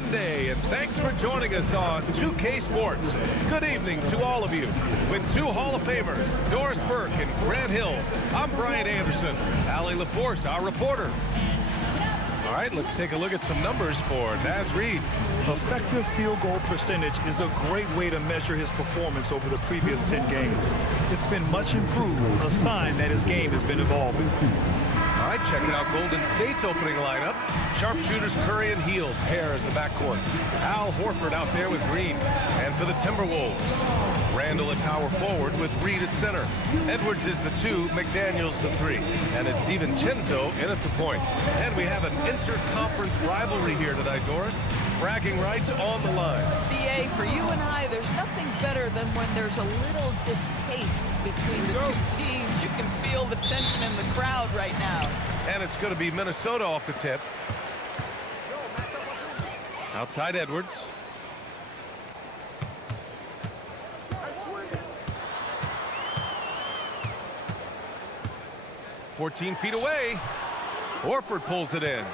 Monday, and thanks for joining us on 2K Sports. Good evening to all of you. With two Hall of Famers, Doris Burke and Grant Hill, I'm Brian Anderson. Allie LaForce, our reporter. All right, let's take a look at some numbers for Naz Reid. Effective field goal percentage is a great way to measure his performance over the previous 10 games. It's been much improved, a sign that his game has been evolving. All right, checking out Golden State's opening lineup. Sharpshooters Curry and Hield pair as the backcourt. Al Horford out there with Green. And for the Timberwolves, Randle at power forward with Reid at center. Edwards is the 2, McDaniels the 3. And it's DiVincenzo in at the point. And we have an interconference rivalry here tonight, Doris. Bragging rights on the line. BA, for you and I, there's nothing better than when there's a little distaste between the two teams. You can feel the tension in the crowd right now. And it's going to be Minnesota off the tip. Outside Edwards. "14 feet away. Horford pulls it in.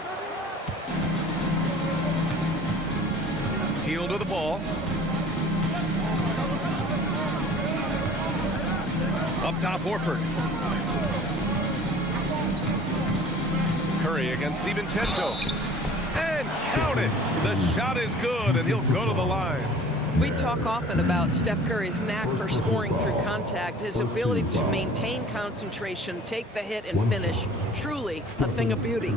Hield with the ball. Up top, Horford. Curry against DiVincenzo. And count it. The shot is good, and he'll go to the line. We talk often about Steph Curry's knack for scoring through contact, his ability to maintain concentration, take the hit, and finish. Truly a thing of beauty.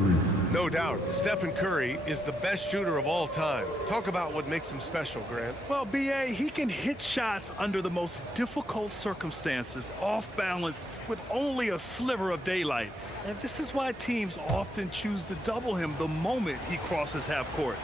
No doubt, Stephen Curry is the best shooter of all time. Talk about what makes him special, Grant. Well, B.A., he can hit shots under the most difficult circumstances, off balance, with only a sliver of daylight. And this is why teams often choose to double him the moment he crosses half court.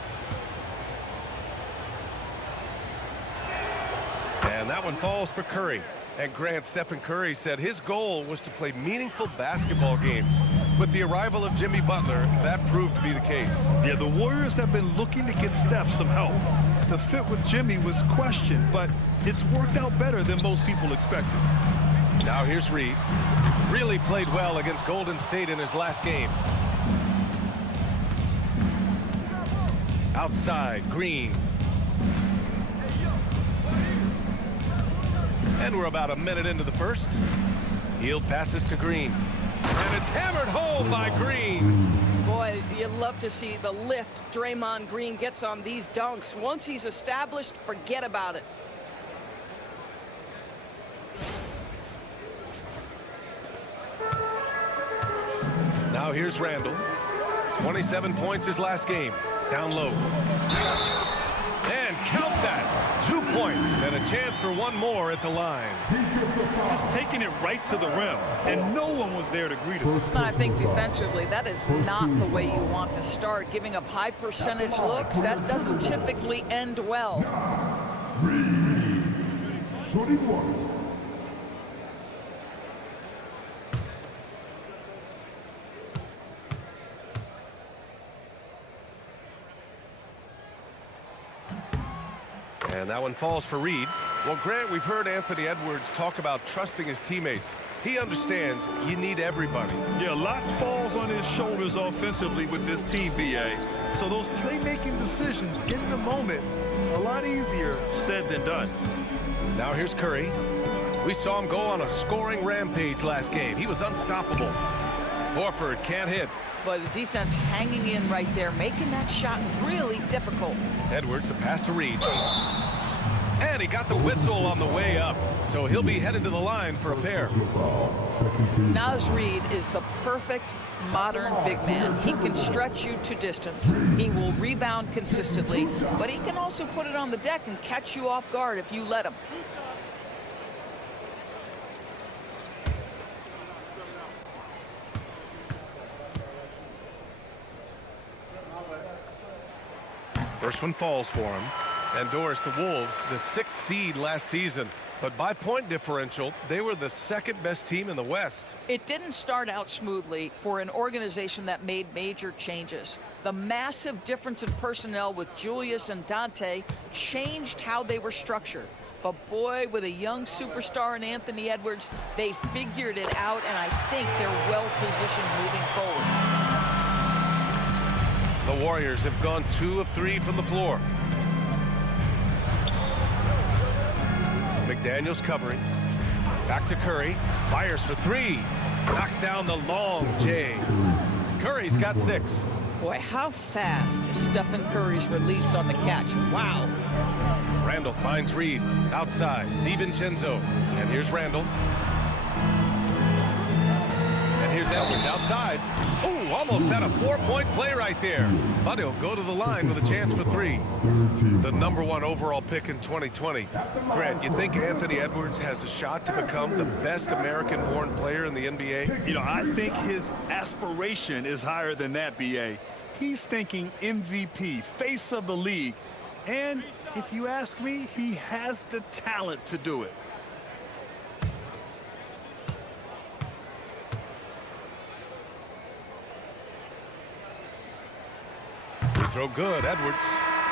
And that one falls for Curry. And Grant, Stephen Curry said his goal was to play meaningful basketball games. With the arrival of Jimmy Butler, that proved to be the case. Yeah, the Warriors have been looking to get Steph some help. The fit with Jimmy was questioned, but it's worked out better than most people expected. Now here's Reid. Really played well against Golden State in his last game. Outside, Green. And we're about a minute into the first. Hield passes to Green. And it's hammered home by Green. Boy, you love to see the lift Draymond Green gets on these dunks. Once he's established, forget about it. Now here's Randle. 27 points his last game. Down low. And count that. 2 points and a chance for one more at the line. Just taking it right to the rim, and no one was there to greet him. I think defensively, that is not the way you want to start. Giving up high percentage looks, that doesn't typically end well. And that one falls for Reid. Well, Grant, we've heard Anthony Edwards talk about trusting his teammates. He understands you need everybody. Yeah, a lot falls on his shoulders offensively with this team, B.A. So those playmaking decisions in the moment, a lot easier said than done. Now here's Curry. We saw him go on a scoring rampage last game. He was unstoppable. Horford can't hit. But the defense hanging in right there, making that shot really difficult. Edwards, a pass to Reid. And he got the whistle on the way up, so he'll be headed to the line for a pair. Naz Reid is the perfect modern big man. He can stretch you to distance. He will rebound consistently, but he can also put it on the deck and catch you off guard if you let him. First one falls for him. And Doris, the Wolves, the 6th seed last season. But by point differential, they were the second best team in the West. It didn't start out smoothly for an organization that made major changes. The massive difference in personnel with Julius and Dante changed how they were structured. But boy, with a young superstar in Anthony Edwards, they figured it out, and I think they're well positioned moving forward. The Warriors have gone 2 of 3 from the floor. McDaniels covering. Back to Curry. Fires for 3. Knocks down the long J. Curry's got 6. Boy, how fast is Stephen Curry's release on the catch. Wow. Randle finds Reed outside. DiVincenzo. And here's Randle. And here's Edwards outside. Ooh, almost had a 4-point play right there. But he'll go to the line with a chance for 3. The #1 overall pick in 2020. Grant, you think Anthony Edwards has a shot to become the best American-born player in the NBA? You know, I think his aspiration is higher than that, B.A. He's thinking MVP, face of the league. And if you ask me, he has the talent to do it. Throw good, Edwards.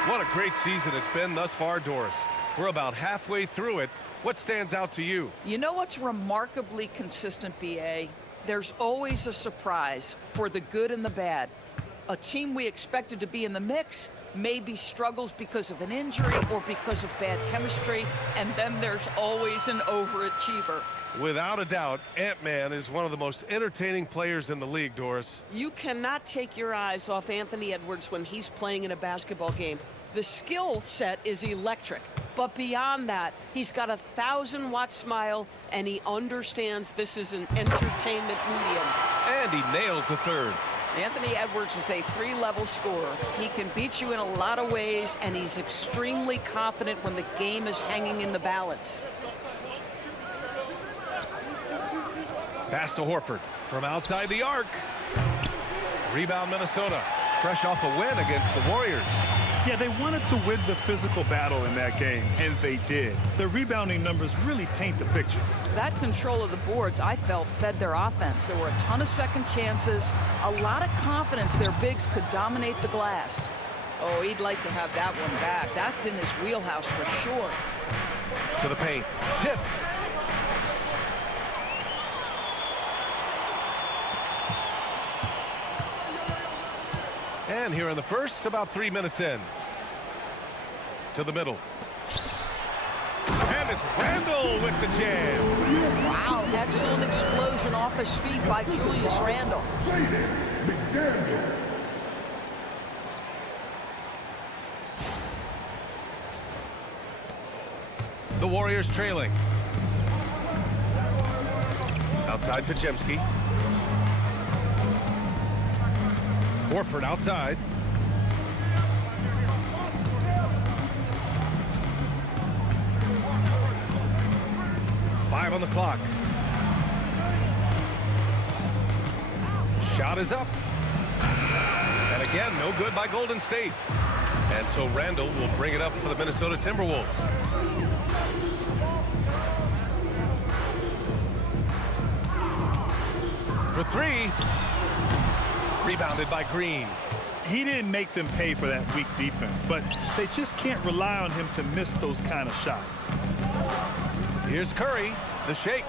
What a great season it's been thus far, Doris. We're about halfway through it. What stands out to you? You know what's remarkably consistent, B.A.? There's always a surprise for the good and the bad. A team we expected to be in the mix maybe struggles because of an injury or because of bad chemistry, and then there's always an overachiever. Without a doubt, Ant-Man is one of the most entertaining players in the league, Doris. You cannot take your eyes off Anthony Edwards when he's playing in a basketball game. The skill set is electric, But beyond that, he's got a 1,000-watt smile, and he understands this is an entertainment medium. And he nails the third. Anthony Edwards is a 3-level scorer. He can beat you in a lot of ways, and he's extremely confident when the game is hanging in the balance. Pass to Horford from outside the arc. Rebound Minnesota, fresh off a win against the Warriors. Yeah, they wanted to win the physical battle in that game, and they did. The rebounding numbers really paint the picture. That control of the boards, I felt, fed their offense. There were a ton of second chances, a lot of confidence their bigs could dominate the glass. Oh, he'd like to have that one back. That's in his wheelhouse for sure. To the paint, tipped. And here in the first, about 3 minutes in. To the middle. And it's Randle with the jam. Wow, excellent explosion off his feet by Julius Randle. The Warriors trailing. Outside Podziemski. Horford outside. Five on the clock. Shot is up. And again, no good by Golden State. And so Randle will bring it up for the Minnesota Timberwolves. For three. Rebounded by Green. He didn't make them pay for that weak defense, but they just can't rely on him to miss those kind of shots. Here's Curry, the shake.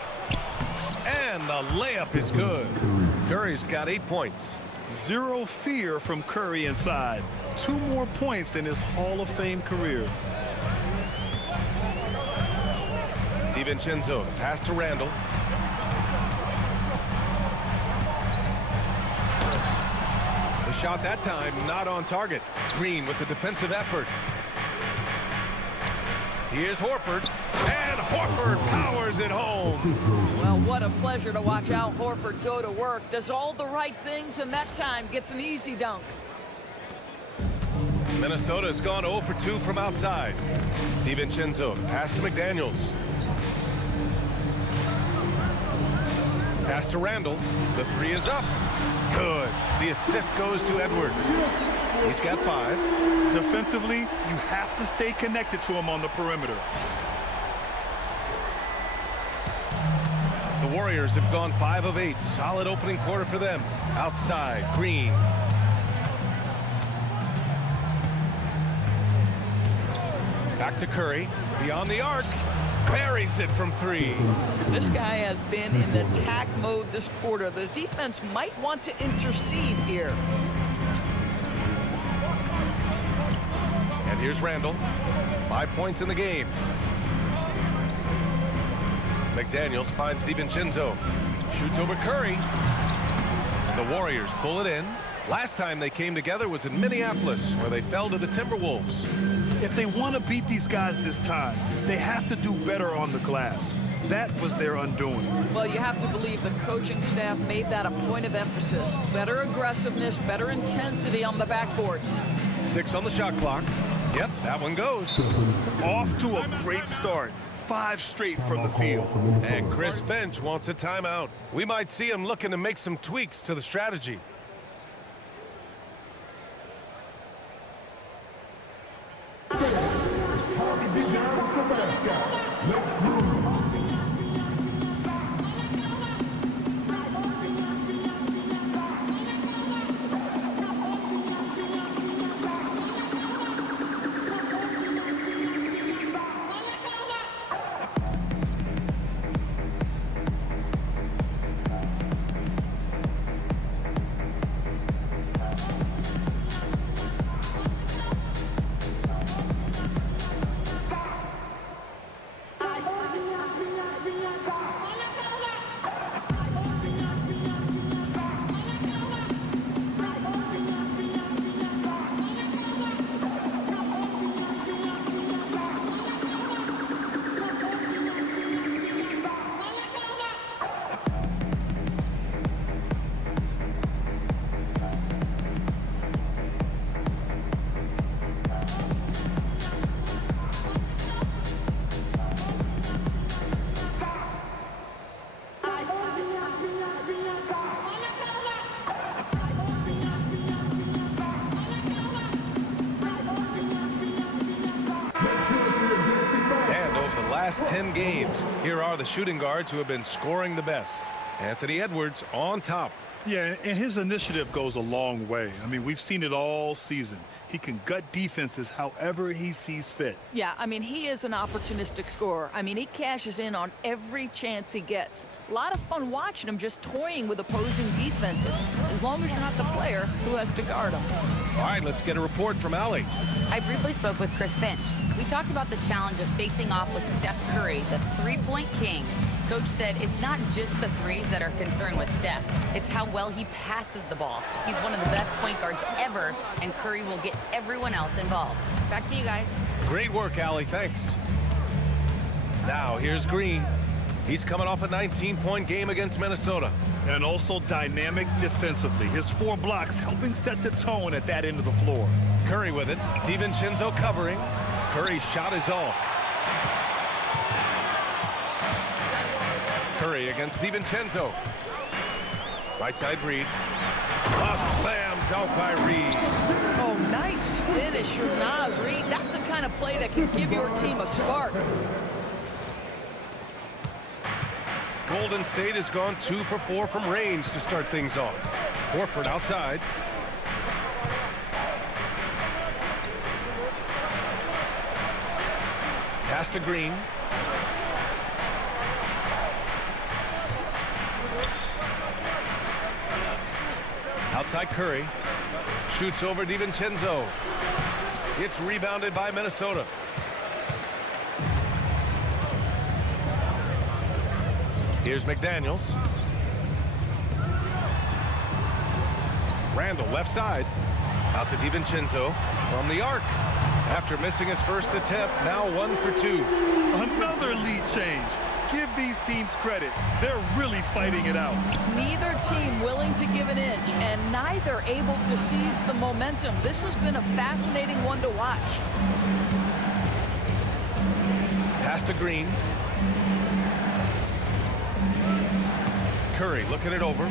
And the layup is good. Curry's got 8 points. Zero fear from Curry inside. 2 more points in his Hall of Fame career. DiVincenzo, pass to Randle. The shot that time not on target. Green with the defensive effort. Here's Horford. And Horford powers it home. Well, what a pleasure to watch Al Horford go to work. Does all the right things, and that time gets an easy dunk. Minnesota's gone 0 for 2 from outside. DiVincenzo, pass to McDaniels. Pass to Randle. The 3 is up. Good. The assist goes to Edwards. He's got 5. Defensively, you have to stay connected to him on the perimeter. The Warriors have gone 5 of 8. Solid opening quarter for them. Outside, Green. Back to Curry. Beyond the arc. Buries it from 3. This guy has been in attack mode this quarter. The defense might want to intercede here. here's Randle. 5 points in the game. McDaniels finds DiVincenzo. Shoots over Curry. The Warriors pull it in. Last time they came together was in Minneapolis, where they fell to the Timberwolves. If they want to beat these guys this time, they have to do better on the glass. That was their undoing. Well, you have to believe the coaching staff made that a point of emphasis. Better aggressiveness, better intensity on the backboards. 6 on the shot clock. Yep, that one goes. Off to a great start. 5 straight from the field. And Chris Finch wants a timeout. We might see him looking to make some tweaks to the strategy. Last 10 games, here are the shooting guards who have been scoring the best. Anthony Edwards on top. Yeah, and his initiative goes a long way. I mean, we've seen it all season. He can gut defenses however he sees fit. Yeah, I mean, he is an opportunistic scorer. I mean, he cashes in on every chance he gets. A lot of fun watching him just toying with opposing defenses, as long as you're not the player who has to guard him. All right, let's get a report from Allie. I briefly spoke with Chris Finch. We talked about the challenge of facing off with Steph Curry, the three-point king. Coach said it's not just the threes that are concerned with Steph. It's how well he passes the ball. He's one of the best point guards ever, and Curry will get everyone else involved. Back to you guys. Great work, Allie. Thanks. Now, here's Green. He's coming off a 19-point game against Minnesota. And also dynamic defensively. His 4 blocks helping set the tone at that end of the floor. Curry with it. DiVincenzo covering. Curry's shot is off. Curry against DiVincenzo. Right side Reed. A slam dunk by Reed. Oh, nice finish from Naz Reed. That's the kind of play that can give your team a spark. Golden State has gone 2 for 4 from range to start things off. Horford outside. Pass to Green. Outside Curry. Shoots over DiVincenzo. It's rebounded by Minnesota. Here's McDaniels. Randle left side. Out to DiVincenzo from the arc. After missing his first attempt, now 1 for 2. Another lead change. Give these teams credit. They're really fighting it out. Neither team willing to give an inch, and neither able to seize the momentum. This has been a fascinating one to watch. Pass to Green. Curry looking it over.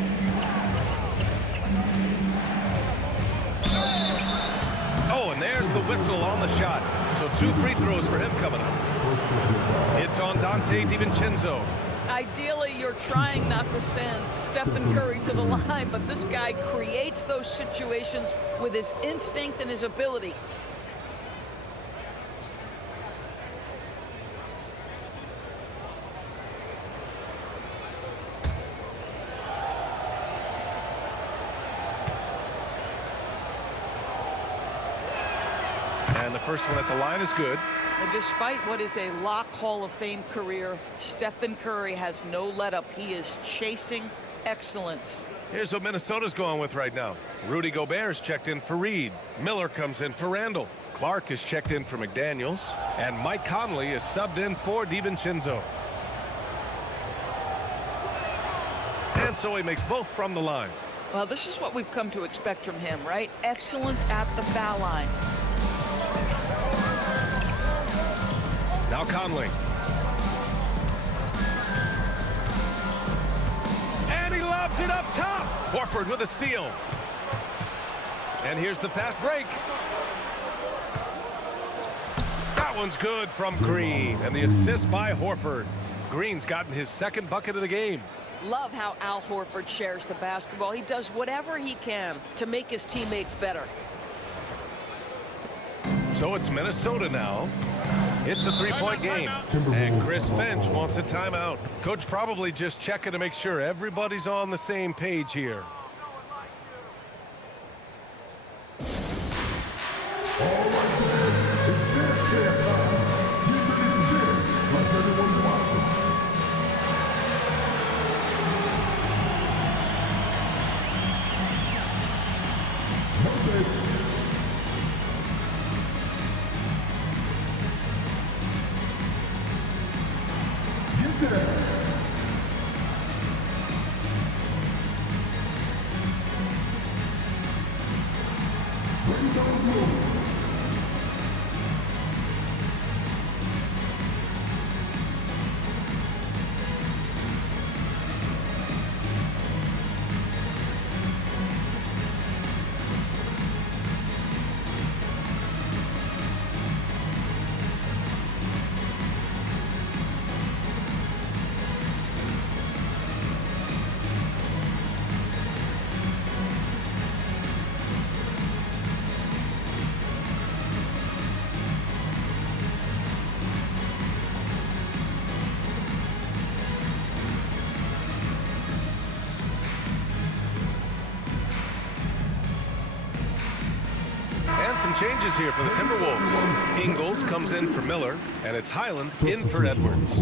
Oh, and there's the whistle on the shot. So 2 free throws for him coming up. It's on Dante DiVincenzo. Ideally, you're trying not to send Stephen Curry to the line, but this guy creates those situations with his instinct and his ability. first one at the line is good. And despite what is a lock Hall of Fame career, Stephen Curry has no let-up. He is chasing excellence. Here's what Minnesota's going with right now. Rudy Gobert is checked in for Reed. Miller comes in for Randle. Clark is checked in for McDaniels. And Mike Conley is subbed in for DiVincenzo. And so he makes both from the line. Well, this is what we've come to expect from him, right? Excellence at the foul line. Now Conley. And he lobs it up top. Horford with a steal. And here's the fast break. That one's good from Green. And the assist by Horford. Green's gotten his second bucket of the game. Love how Al Horford shares the basketball. He does whatever he can to make his teammates better. So it's Minnesota now. It's a three-point game. And Chris Finch wants a timeout. Coach probably just checking to make sure everybody's on the same page here. Some changes here for the Timberwolves. Ingles comes in for Miller, and it's Highland in for Edwards.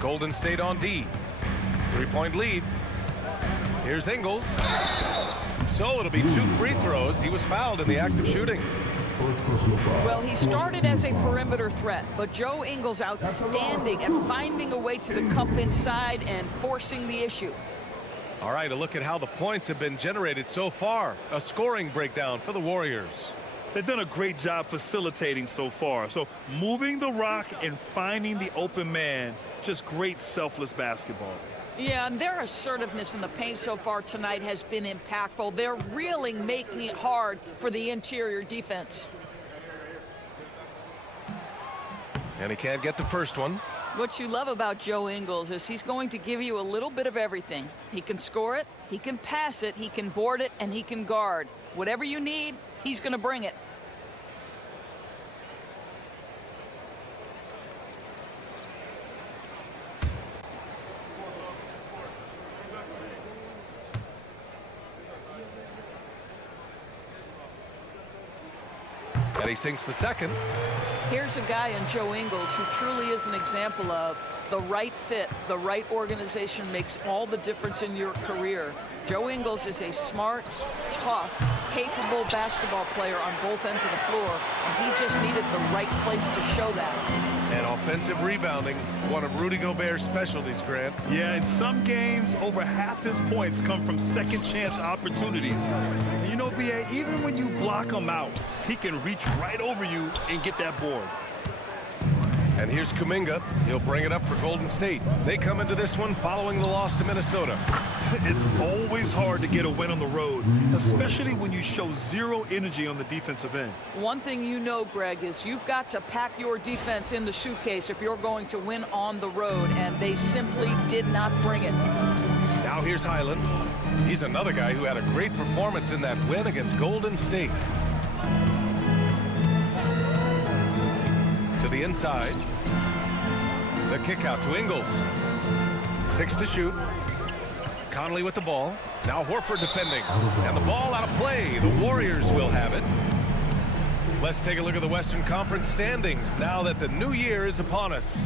Golden State on D. Three-point lead. Here's Ingles. So it'll be 2 free throws. He was fouled in the act of shooting. Well, he started as a perimeter threat, but Joe Ingles outstanding at finding a way to the cup inside and forcing the issue. All right, a look at how the points have been generated so far. A scoring breakdown for the Warriors. They've done a great job facilitating so far. So moving the rock and finding the open man, just great selfless basketball. Yeah, and their assertiveness in the paint so far tonight has been impactful. They're really making it hard for the interior defense. And he can't get the first one. What you love about Joe Ingles is he's going to give you a little bit of everything. He can score it, he can pass it, he can board it, and he can guard. Whatever you need, he's going to bring it. And he sinks the second. Here's a guy in Joe Ingles who truly is an example of the right fit, the right organization makes all the difference in your career. Joe Ingles is a smart, tough, capable basketball player on both ends of the floor, and he just needed the right place to show that. And offensive rebounding, one of Rudy Gobert's specialties, Grant. Yeah, in some games, over half his points come from second chance opportunities. And you know, B.A., even when you block him out, he can reach right over you and get that board. And here's Kuminga. He'll bring it up for Golden State. They come into this one following the loss to Minnesota. It's always hard to get a win on the road, especially when you show zero energy on the defensive end. One thing you know, Greg, is you've got to pack your defense in the suitcase if you're going to win on the road, and they simply did not bring it. Now here's Highland. He's another guy who had a great performance in that win against Golden State. To the inside. The kick out to Ingles. 6 to shoot. Conley with the ball. Now Horford defending. And the ball out of play. The Warriors will have it. Let's take a look at the Western Conference standings now that the new year is upon us.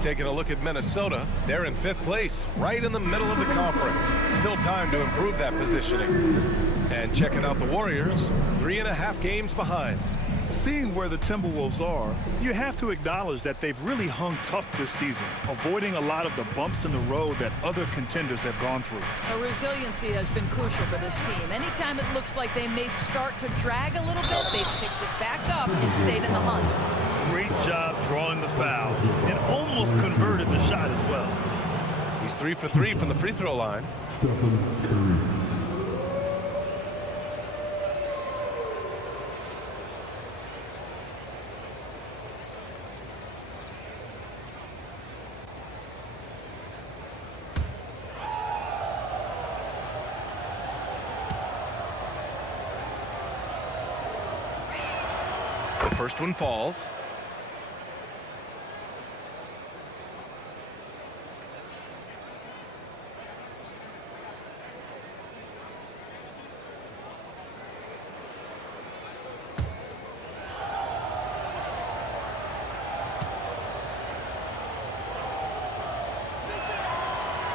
Taking a look at Minnesota, they're in 5th place, right in the middle of the conference. Still time to improve that positioning. And checking out the Warriors, 3.5 games behind. Seeing where the Timberwolves are, you have to acknowledge that they've really hung tough this season, avoiding a lot of the bumps in the road that other contenders have gone through. The resiliency has been crucial for this team. Anytime it looks like they may start to drag a little bit, they've picked it back up and stayed in the hunt. Great job drawing the foul and almost converted the shot as well. He's 3 for 3 from the free throw line. The first one falls.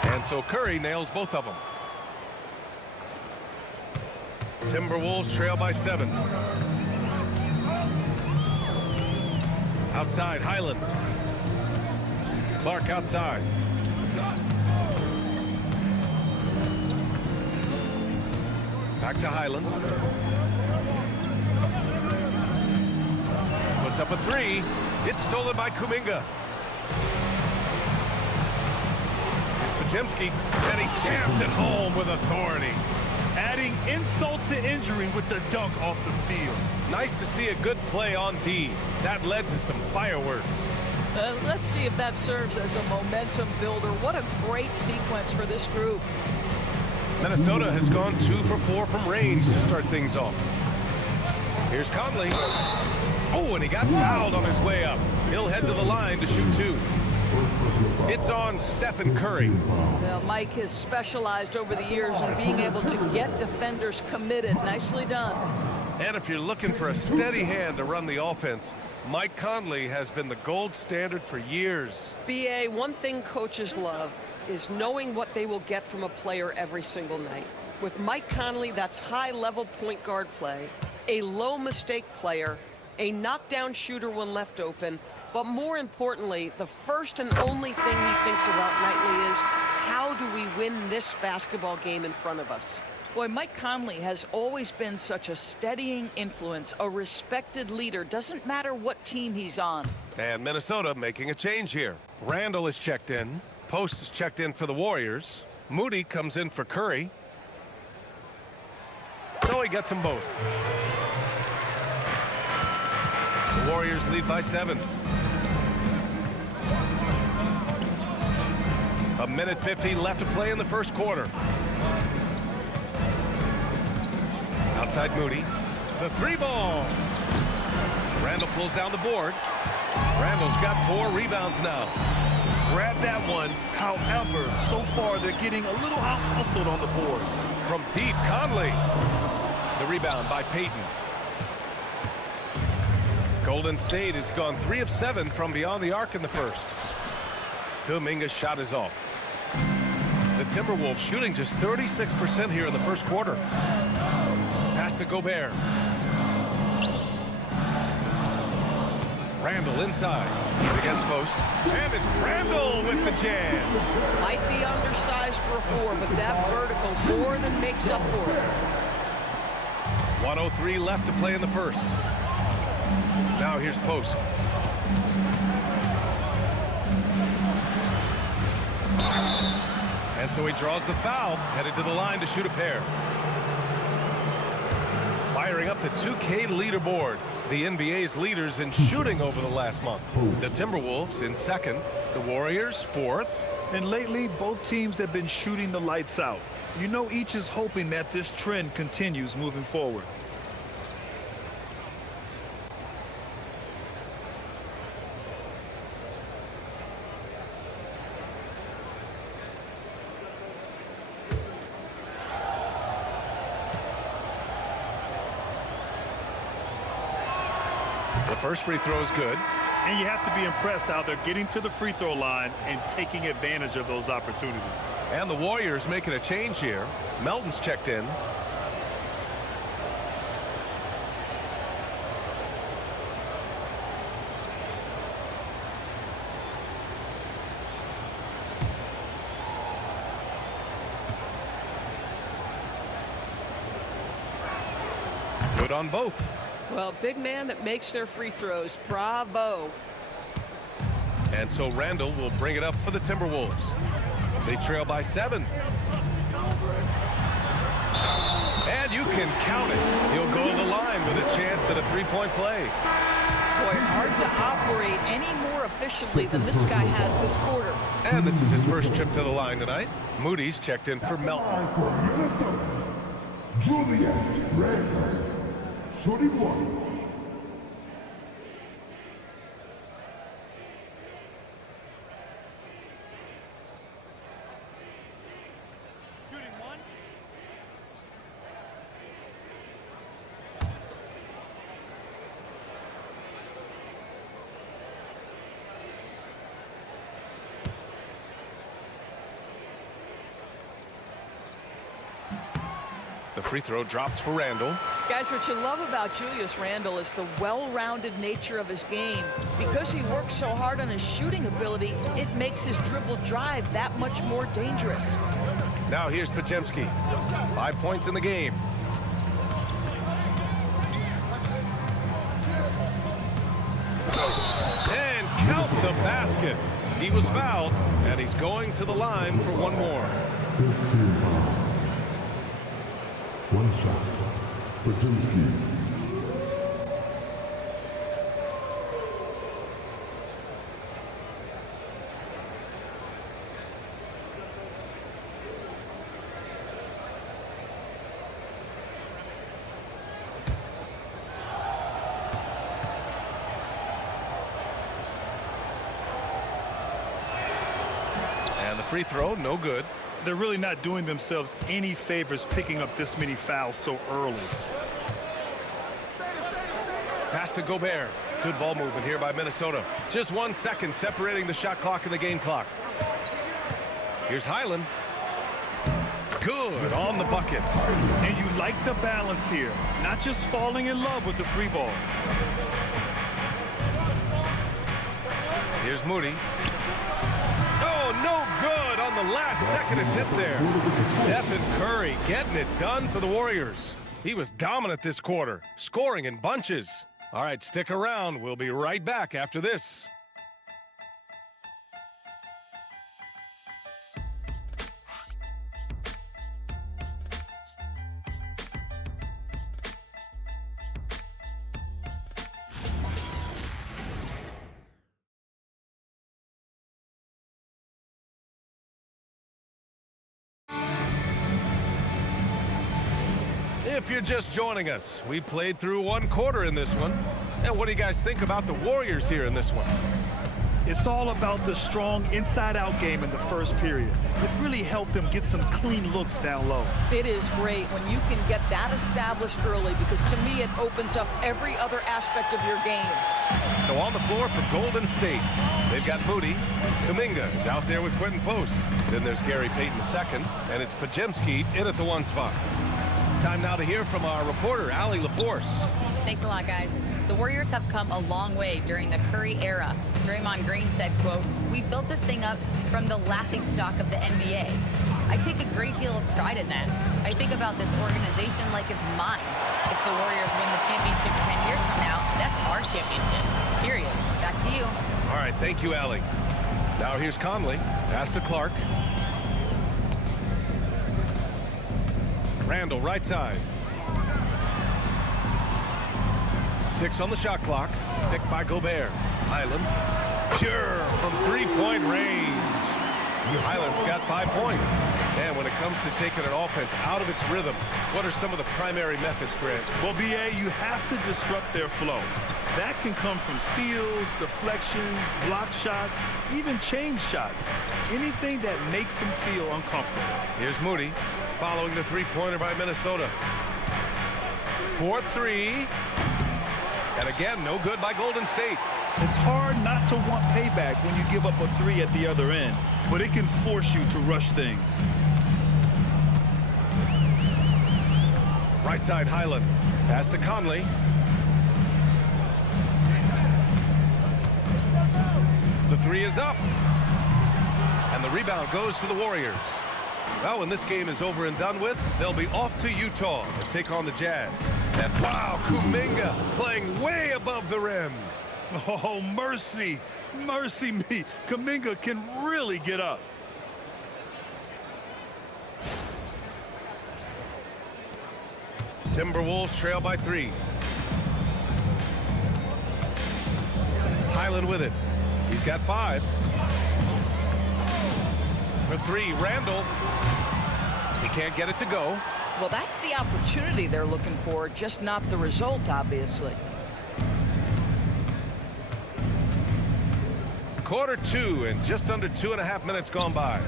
And so Curry nails both of them. Timberwolves trail by 7. Outside, Highland. Clark outside. Back to Highland. Puts up a 3. It's stolen by Kuminga. Podziemski, and he jams it home with authority. Adding insult to injury with the dunk off the steal. Nice to see a good play on D. That led to some fireworks. Let's see if that serves as a momentum builder. What a great sequence for this group. Minnesota has gone 2 for 4 from range to start things off. Here's Conley. Oh, and he got fouled on his way up. He'll head to the line to shoot 2. It's on Steph and Curry. Well, Mike has specialized over the years in being able to get defenders committed. Nicely done. And if you're looking for a steady hand to run the offense, Mike Conley has been the gold standard for years. BA, one thing coaches love is knowing what they will get from a player every single night. With Mike Conley, that's high-level point guard play, a low-mistake player, a knockdown shooter when left open, but more importantly, the first and only thing he thinks about nightly is, how do we win this basketball game in front of us? Boy, Mike Conley has always been such a steadying influence, a respected leader. Doesn't matter what team he's on. And Minnesota making a change here. Randle is checked in. Post is checked in for the Warriors. Moody comes in for Curry. So he gets them both. The Warriors lead by 7. A minute 50 left to play in the first quarter. Outside Moody. The 3 ball. Randle pulls down the board. Randle's got 4 rebounds now. Grab that one. However, so far they're getting a little out-hustled on the boards. From deep, Conley. The rebound by Payton. Golden State has gone 3 of 7 from beyond the arc in the first. Kuminga's shot is off. The Timberwolves shooting just 36% here in the first quarter. Pass to Gobert. Randle inside. He's against post. And it's Randle with the jam. Might be undersized for a 4, but that vertical more than makes up for it. 1:03 left to play in the first. Now here's post. And so he draws the foul, headed to the line to shoot a pair. Firing up the 2K leaderboard, the NBA's leaders in shooting over the last month. The Timberwolves in 2nd, the Warriors 4th. And lately, both teams have been shooting the lights out. You know, each is hoping that this trend continues moving forward. The first free throw is good. And you have to be impressed how they're getting to the free throw line and taking advantage of those opportunities. And the Warriors making a change here. Melton's checked in. Good on both. Well, big man that makes their free throws. Bravo. And so Randle will bring it up for the Timberwolves. They trail by 7. And you can count it. He'll go to the line with a chance at a three-point play. Boy, hard to operate any more efficiently than this guy has this quarter. And this is his first trip to the line tonight. Moody's checked in for Melton. For Minnesota, Julius Randle, shooting 1. The free throw drops for Randle. Guys, what you love about Julius Randle is the well-rounded nature of his game. Because he works so hard on his shooting ability, it makes his dribble drive that much more dangerous. Now here's Podziemski. 5 points in the game. And count the basket. He was fouled, and he's going to the line for one more. 15 fouls. One shot. Podziemski. And the free throw, no good. They're really not doing themselves any favors picking up this many fouls so early. Pass to Gobert. Good ball movement here by Minnesota. Just 1 second separating the shot clock and the game clock. Here's Highland. Good on the bucket. And you like the balance here, not just falling in love with the free ball. Here's Moody. Oh, no good on the last second attempt there. Steph and Curry getting it done for the Warriors. He was dominant this quarter, scoring in bunches. All right, stick around. We'll be right back after this. If you're just joining us, we played through 1 quarter in this one. And what do you guys think about the Warriors here in this one? It's all about the strong inside-out game in the first period. It really helped them get some clean looks down low. It is great when you can get that established early because to me it opens up every other aspect of your game. So on the floor for Golden State, they've got Moody. Kuminga is out there with Quentin Post. Then there's Gary Payton II, and it's Podziemski in at the 1 spot. Time now to hear from our reporter, Allie LaForce. Thanks a lot, guys. The Warriors have come a long way during the Curry era. Draymond Green said, quote, "We built this thing up from the laughingstock of the NBA. I take a great deal of pride in that. I think about this organization like it's mine. If the Warriors win the championship 10 years from now, that's our championship, period." Back to you. All right, thank you, Allie. Now here's Conley. Pass to Clark. Randle, right side. 6 on the shot clock. Picked by Gobert. Highland. Pure from 3-point range. Highland's got 5 points. And when it comes to taking an offense out of its rhythm, what are some of the primary methods, Grant? Well, BA, you have to disrupt their flow. That can come from steals, deflections, block shots, even change shots. Anything that makes them feel uncomfortable. Here's Moody following the three-pointer by Minnesota. 4-3. And again, no good by Golden State. It's hard not to want payback when you give up a three at the other end, but it can force you to rush things. Right side, Highland. Pass to Conley. The three is up. And the rebound goes to the Warriors. Well, when this game is over and done with, they'll be off to Utah to take on the Jazz. And wow, Kuminga playing way above the rim. Oh, mercy. Mercy me. Kuminga can really get up. Timberwolves trail by 3. Highland with it. He's got 5. For 3, Randle. He can't get it to go. Well, that's the opportunity they're looking for, just not the result, obviously. Quarter 2 and just under 2.5 minutes gone by.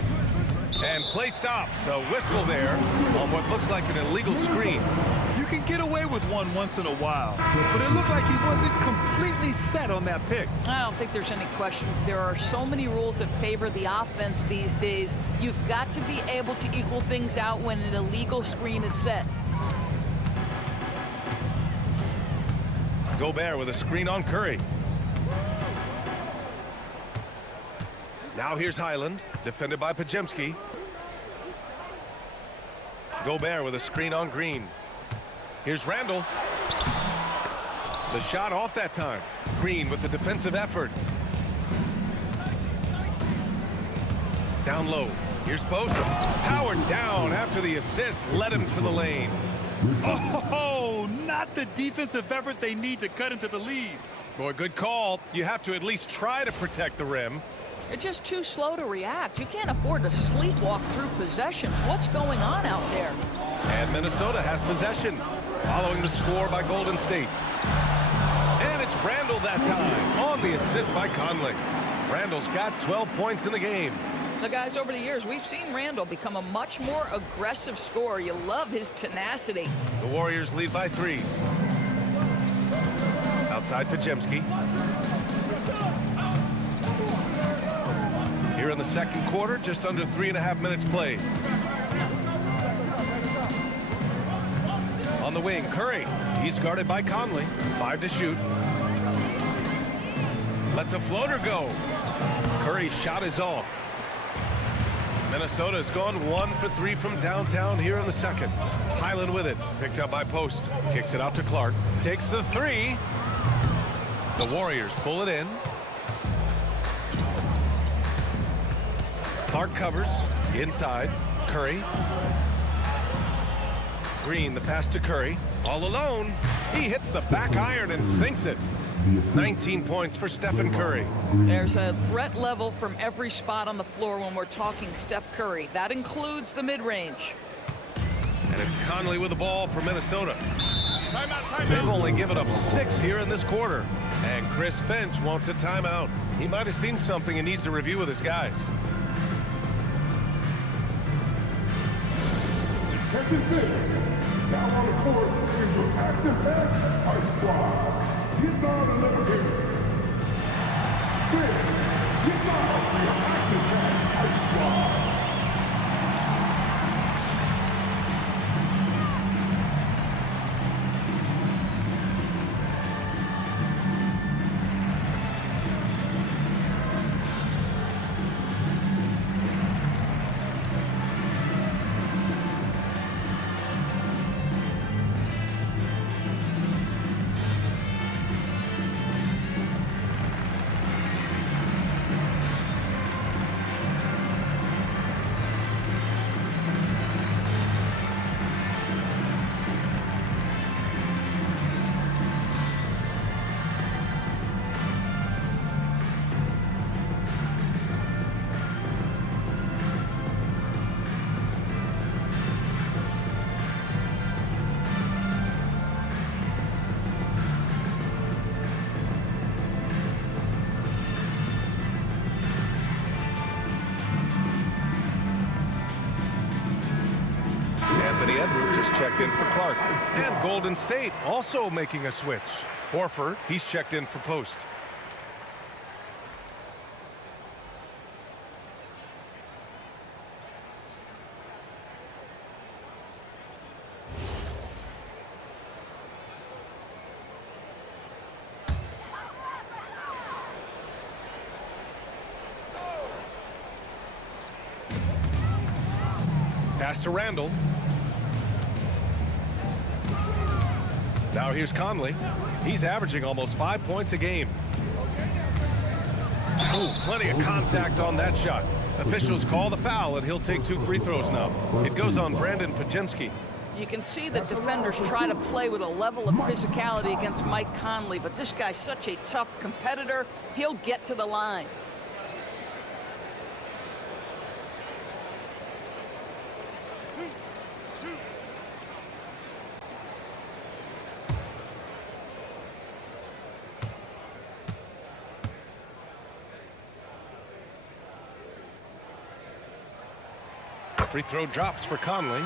And play stops. A whistle there on what looks like an illegal screen. You can get away with one once in a while, but it looked like he wasn't completely set on that pick. I don't think there's any question. There are so many rules that favor the offense these days. You've got to be able to equal things out when an illegal screen is set. Gobert with a screen on Curry. Now here's Highland, defended by Podziemski. Gobert with a screen on Green. Here's Randle. The shot off that time. Green with the defensive effort. Down low. Here's Post. Powered down after the assist led him to the lane. Oh, not the defensive effort they need to cut into the lead. Boy, good call. You have to at least try to protect the rim. They're just too slow to react. You can't afford to sleepwalk through possessions. What's going on out there? And Minnesota has possession, following the score by Golden State. And it's Randle that time, on the assist by Conley. Randle's got 12 points in the game. The guys, over the years, we've seen Randle become a much more aggressive scorer. You love his tenacity. The Warriors lead by 3. Outside Podziemski. Here in the second quarter, just under 3.5 minutes played. On the wing, Curry. He's guarded by Conley. 5 to shoot. Lets a floater go. Curry's shot is off. Minnesota's gone 1 for 3 from downtown here in the second. Highland with it. Picked up by Post. Kicks it out to Clark. Takes the 3. The Warriors pull it in. Clark covers. Inside. Curry. Green, the pass to Curry. All alone. He hits the back iron and sinks it. 19 points for Steph and Curry. There's a threat level from every spot on the floor when we're talking Steph Curry. That includes the mid-range. And it's Conley with the ball for Minnesota. They've only given up 6 here in this quarter. And Chris Finch wants a timeout. He might have seen something and needs to review with his guys. Second thing. Now on the court is your action-packed Ice Squad. Get down and let him hit. Get down for your action-packed Ice Squad. Edwards just checked in for Clark. And Golden State also making a switch. Horford, he's checked in for post. Pass to Randle. Now here's Conley. He's averaging almost 5 points a game. Ooh, plenty of contact on that shot. Officials call the foul, and he'll take 2 free throws now. It goes on Brandin Podziemski. You can see the defenders try to play with a level of physicality against Mike Conley, but this guy's such a tough competitor. He'll get to the line. Free throw drops for Conley.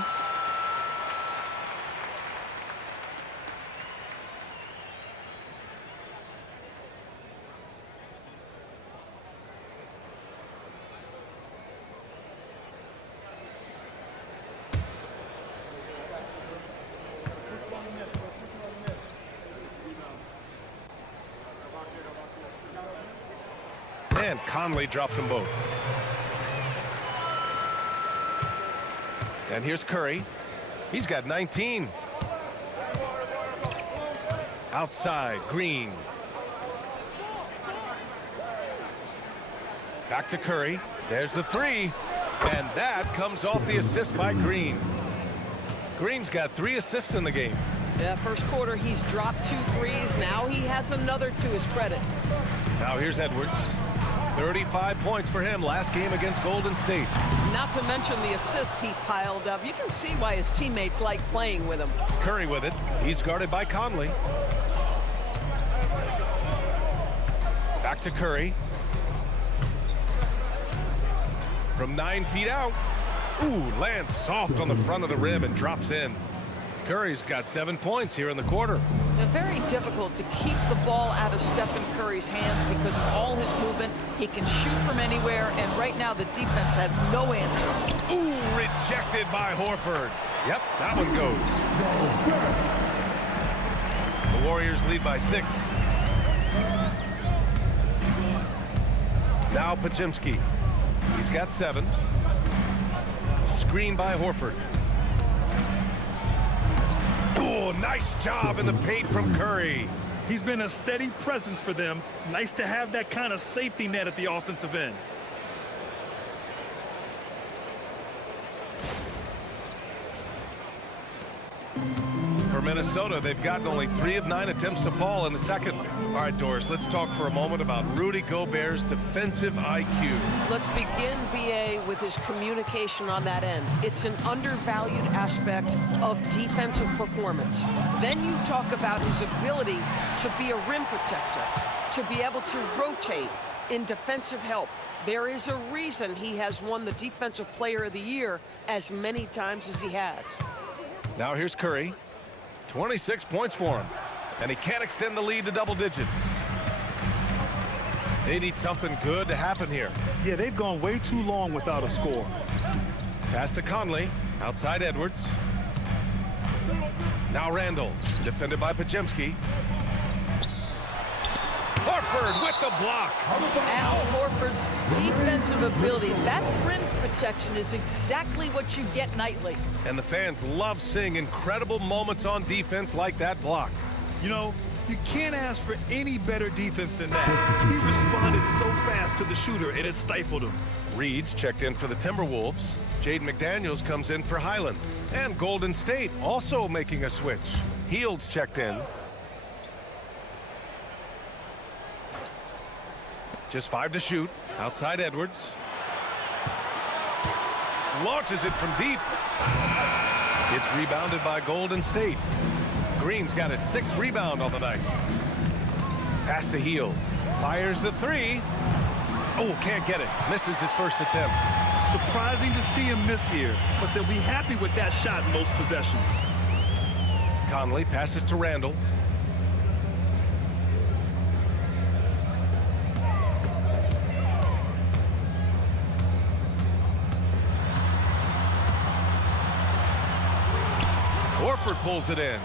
And Conley drops them both. And here's Curry. He's got 19. Outside, Green. Back to Curry. There's the 3. And that comes off the assist by Green. Green's got 3 assists in the game. Yeah, first quarter, he's dropped 2 threes. Now he has another to his credit. Now here's Edwards. 35 points for him last game against Golden State. Not to mention the assists he piled up. You can see why his teammates like playing with him. Curry with it. He's guarded by Conley. Back to Curry. From 9 feet out. Ooh, lands soft on the front of the rim and drops in. Curry's got 7 points here in the quarter. Now, very difficult to keep the ball out of Stephen Curry's hands because of all his movement. He can shoot from anywhere, and right now the defense has no answer. Ooh, rejected by Horford. Yep, that one goes. The Warriors lead by 6. Now Podziemski. He's got 7. Screen by Horford. Oh, nice job in the paint from Curry. He's been a steady presence for them. Nice to have that kind of safety net at the offensive end. For Minnesota, they've gotten only 3 of 9 attempts to fall in the second. All right, Doris, let's talk for a moment about Rudy Gobert's defensive IQ. Let's begin, B.A., with his communication on that end. It's an undervalued aspect of defensive performance. Then you talk about his ability to be a rim protector, to be able to rotate in defensive help. There is a reason he has won the Defensive Player of the Year as many times as he has. Now here's Curry. 26 points for him. And he can't extend the lead to double digits. They need something good to happen here. Yeah, they've gone way too long without a score. Pass to Conley. Outside Edwards. Now Randle. Defended by Podziemski. Horford with the block. Al Horford's defensive abilities, that rim protection is exactly what you get nightly. And the fans love seeing incredible moments on defense like that block. You know, you can't ask for any better defense than that. He responded so fast to the shooter, and it stifled him. Reed's checked in for the Timberwolves. Jaden McDaniels comes in for Highland. And Golden State also making a switch. Hield's checked in. Just 5 to shoot. Outside Edwards. Launches it from deep. It's rebounded by Golden State. Green's got his 6th rebound on the night. Pass to Hield. Fires the 3. Oh, can't get it. Misses his first attempt. Surprising to see him miss here, but they'll be happy with that shot in most possessions. Conley passes to Randle. Horford pulls it in.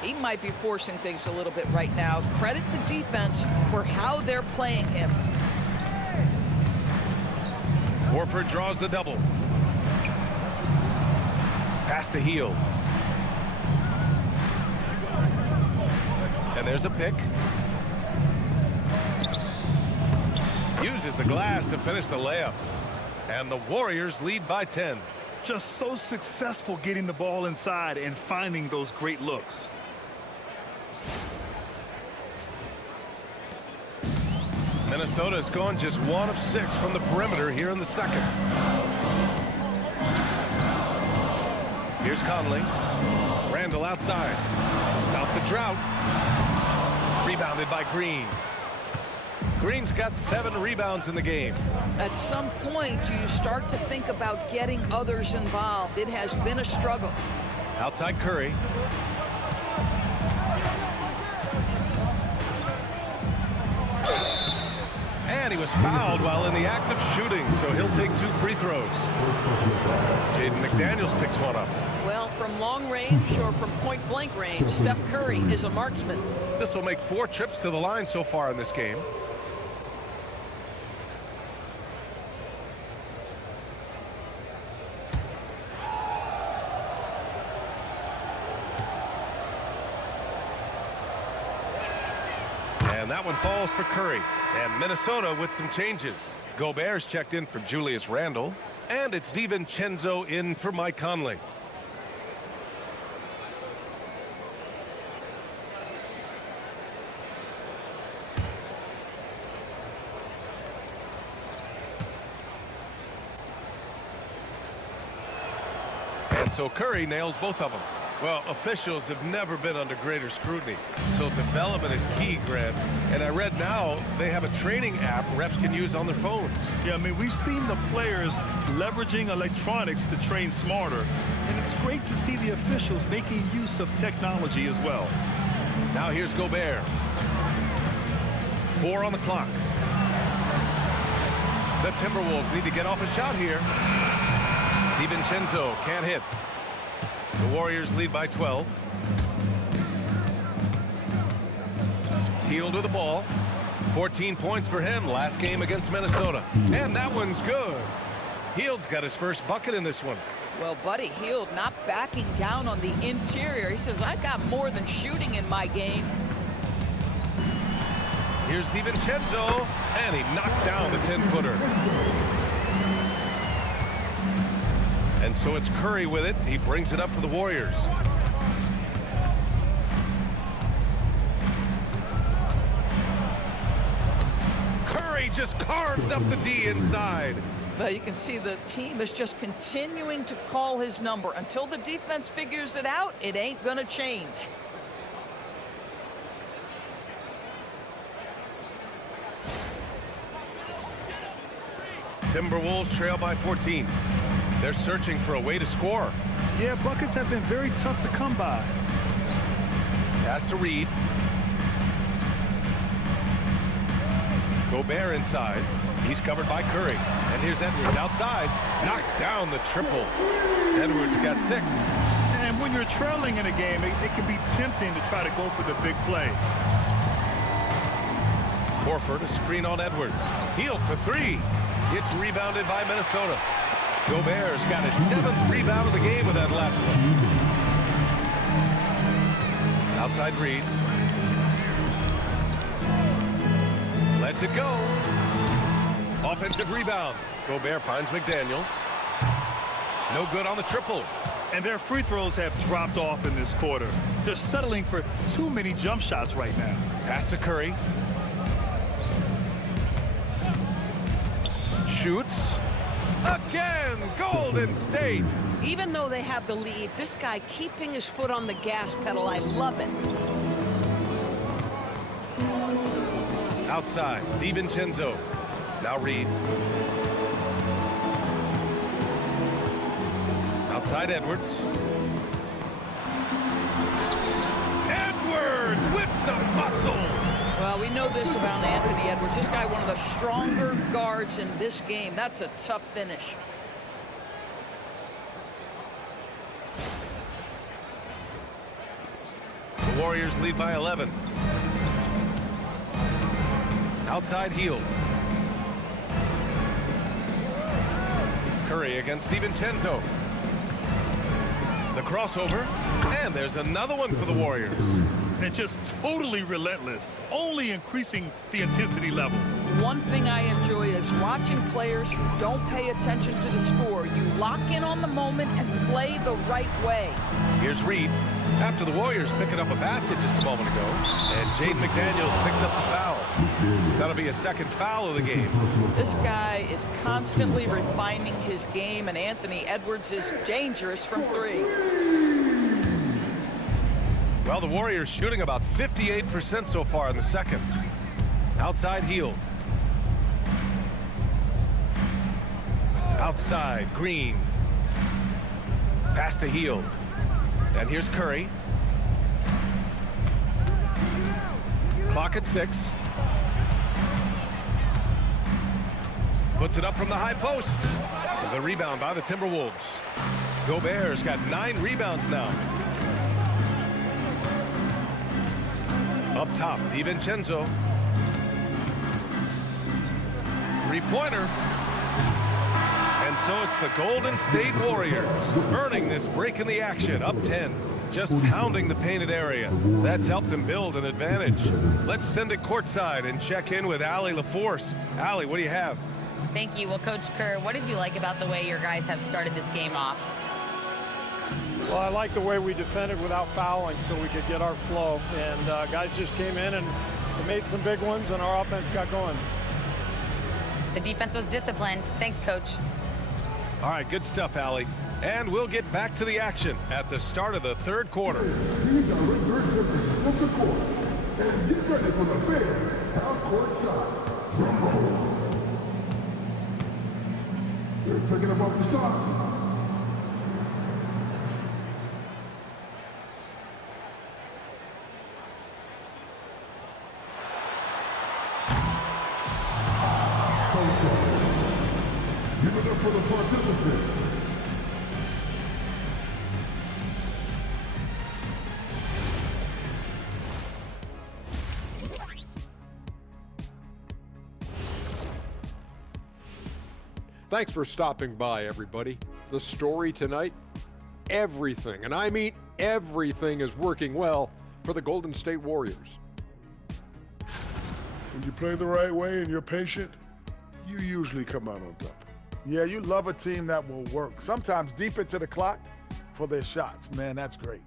He might be forcing things a little bit right now. Credit the defense for how they're playing him. Horford draws the double. Pass to Hield. And there's a pick. Uses the glass to finish the layup. And the Warriors lead by 10. Just so successful getting the ball inside and finding those great looks. Minnesota's gone just 1 of 6 from the perimeter here in the second. Here's Conley. Randle outside. Stop the drought. Rebounded by Green. Green's got 7 rebounds in the game. At some point, do you start to think about getting others involved? It has been a struggle. Outside Curry. And he was fouled while in the act of shooting, so he'll take 2 free throws. Jaden McDaniels picks one up. Well, from long range or from point-blank range, Steph Curry is a marksman. This will make 4 trips to the line so far in this game. And that one falls for Curry. And Minnesota with some changes. Gobert's checked in for Julius Randle. And it's DiVincenzo in for Mike Conley. And so Curry nails both of them. Well, officials have never been under greater scrutiny. So development is key, Grant. And I read now they have a training app refs can use on their phones. Yeah, I mean, we've seen the players leveraging electronics to train smarter. And it's great to see the officials making use of technology as well. Now here's Gobert. 4 on the clock. The Timberwolves need to get off a shot here. DiVincenzo can't hit. The Warriors lead by 12. Hield with the ball. 14 points for him last game against Minnesota. And that one's good. Hield's got his first bucket in this one. Well, Buddy Hield not backing down on the interior. He says, I've got more than shooting in my game. Here's DiVincenzo, and he knocks down the 10-footer. And so it's Curry with it. He brings it up for the Warriors. Curry just carves up the D inside. Well, you can see the team is just continuing to call his number. Until the defense figures it out, it ain't going to change. Timberwolves trail by 14. They're searching for a way to score. Yeah, buckets have been very tough to come by. Pass to Reed. Gobert inside. He's covered by Curry. And here's Edwards outside. Knocks down the triple. Edwards got 6. And when you're trailing in a game, it can be tempting to try to go for the big play. Horford, a screen on Edwards. Hield for 3. It's rebounded by Minnesota. Gobert's got his 7th rebound of the game with that last one. Outside Reed. Lets it go. Offensive rebound. Gobert finds McDaniels. No good on the triple. And their free throws have dropped off in this quarter. They're settling for too many jump shots right now. Pass to Curry. Shoots. Again, Golden State. Even though they have the lead, this guy keeping his foot on the gas pedal, I love it. Outside, DiVincenzo. Now Reed. Outside Edwards. Edwards with some muscle. Well, we know this about Anthony Edwards. This guy, one of the stronger guards in this game. That's a tough finish. The Warriors lead by 11. Outside Hield. Curry against DiVincenzo. The crossover, and there's another one for the Warriors. And just totally relentless, only increasing the intensity level. One thing I enjoy is watching players who don't pay attention to the score. You lock in on the moment and play the right way. Here's Reed after the Warriors picking up a basket just a moment ago, and Jaden McDaniels picks up the foul. That'll be a second foul of the game. This guy is constantly refining his game, and Anthony Edwards is dangerous from three. Well, the Warriors shooting about 58% so far in the second. Outside Hield. Outside Green. Pass to Hield. And here's Curry. Clock at 6. Puts it up from the high post. The rebound by the Timberwolves. Gobert's got 9 rebounds now. Up top, DiVincenzo. Three-pointer. And so it's the Golden State Warriors earning this break in the action, up 10. Just pounding the painted area. That's helped them build an advantage. Let's send it courtside and check in with Allie LaForce. Allie, what do you have? Thank you. Well, Coach Kerr, what did you like about the way your guys have started this game off? Well, I like the way we defended without fouling so we could get our flow. And guys just came in and made some big ones, and our offense got going. The defense was disciplined. Thanks, Coach. All right, good stuff, Allie. And we'll get back to the action at the start of the third quarter. These are return of the court. And get ready for the big half-court shot. Drum roll. They're thinking about the shots. Give it up for the participants. Thanks for stopping by, everybody. The story tonight, everything, and I mean everything, is working well for the Golden State Warriors. When you play the right way and you're patient, you usually come out on top. Yeah, you love a team that will work, sometimes deep into the clock for their shots. Man, that's great.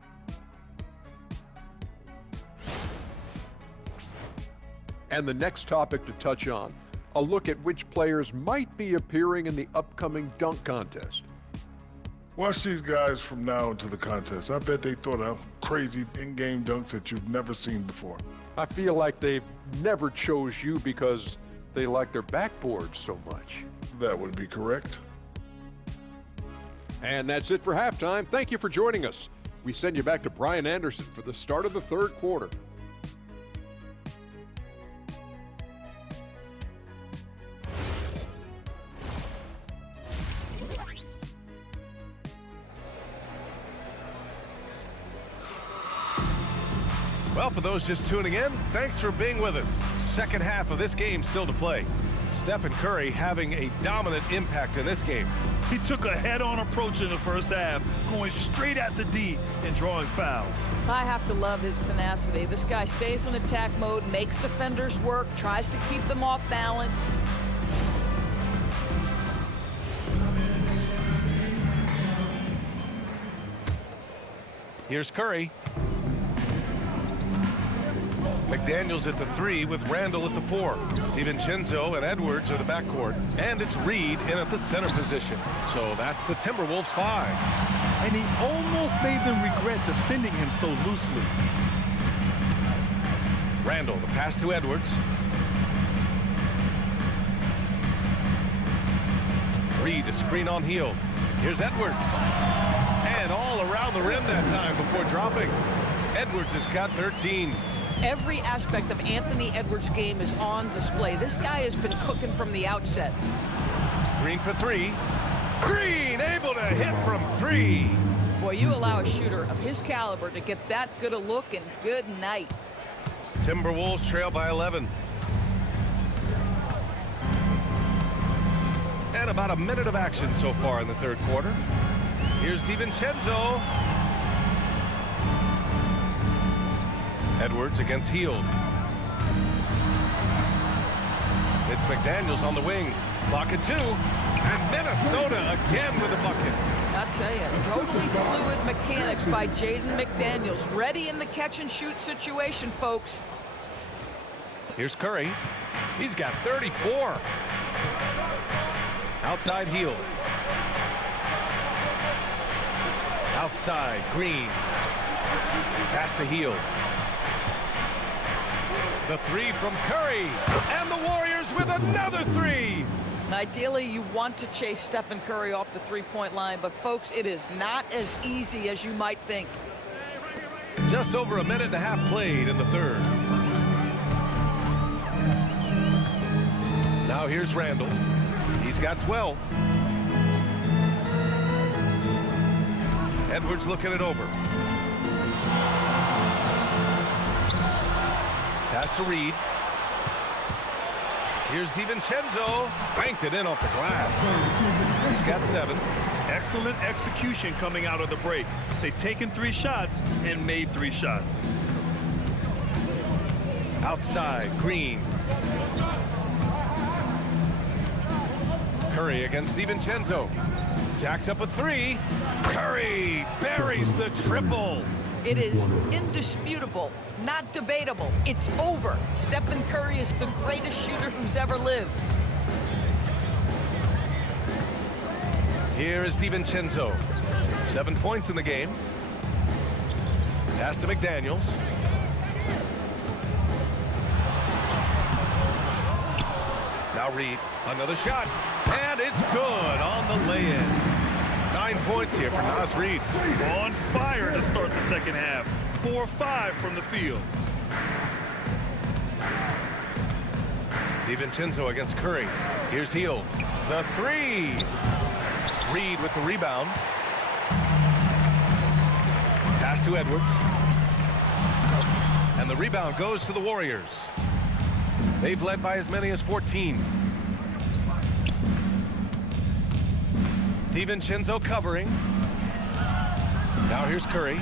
And the next topic to touch on, a look at which players might be appearing in the upcoming dunk contest. Watch these guys from now into the contest. I bet they thought of crazy in-game dunks that you've never seen before. I feel like they've never chose you because they like their backboards so much. That would be correct. And that's it for halftime. Thank you for joining us. We send you back to Brian Anderson for the start of the third quarter. Well, for those just tuning in, thanks for being with us. Second half of this game still to play. Steph and Curry having a dominant impact in this game. He took a head-on approach in the first half, going straight at the D and drawing fouls. I have to love his tenacity. This guy stays in attack mode, makes defenders work, tries to keep them off balance. Here's Curry. McDaniels at the 3 with Randle at the 4. DiVincenzo and Edwards are the backcourt. And it's Reed in at the center position. So that's the Timberwolves 5. And he almost made them regret defending him so loosely. Randle, the pass to Edwards. Reed, a screen on Hield. Here's Edwards. And all around the rim that time before dropping. Edwards has got 13. Every aspect of Anthony Edwards' game is on display. This guy has been cooking from the outset. Green for three. Green able to hit from three. Boy, you allow a shooter of his caliber to get that good a look, and good night. Timberwolves trail by 11. And about a minute of action so far in the third quarter. Here's DiVincenzo. Edwards against Hield. It's McDaniels on the wing. Clock at 2. And Minnesota again with a bucket. I'll tell you, totally fluid mechanics by Jaden McDaniels. Ready in the catch-and-shoot situation, folks. Here's Curry. He's got 34. Outside Hield. Outside Green. Pass to Hield. The three from Curry. And the Warriors with another three. Ideally, you want to chase Stephen Curry off the three-point line, but folks, it is not as easy as you might think. Just over a minute and a half played in the third. Now here's Randle. He's got 12. Edwards looking it over. Pass to Reed. Here's DiVincenzo. Banked it in off the glass. He's got 7. Excellent execution coming out of the break. They've taken 3 shots and made 3 shots. Outside, Green. Curry against DiVincenzo. Jacks up a 3. Curry buries the triple. It is indisputable, not debatable. It's over. Stephen Curry is the greatest shooter who's ever lived. Here is DiVincenzo. 7 points in the game. Pass to McDaniels. Now Reed, another shot, and it's good on the lay-in. 9 points here for Naz Reid. On fire to start the second half. 4-5 from the field. DiVincenzo against Curry. Here's Hield. The 3. Reed with the rebound. Pass to Edwards. And the rebound goes to the Warriors. They've led by as many as 14. DiVincenzo covering. Now here's Curry.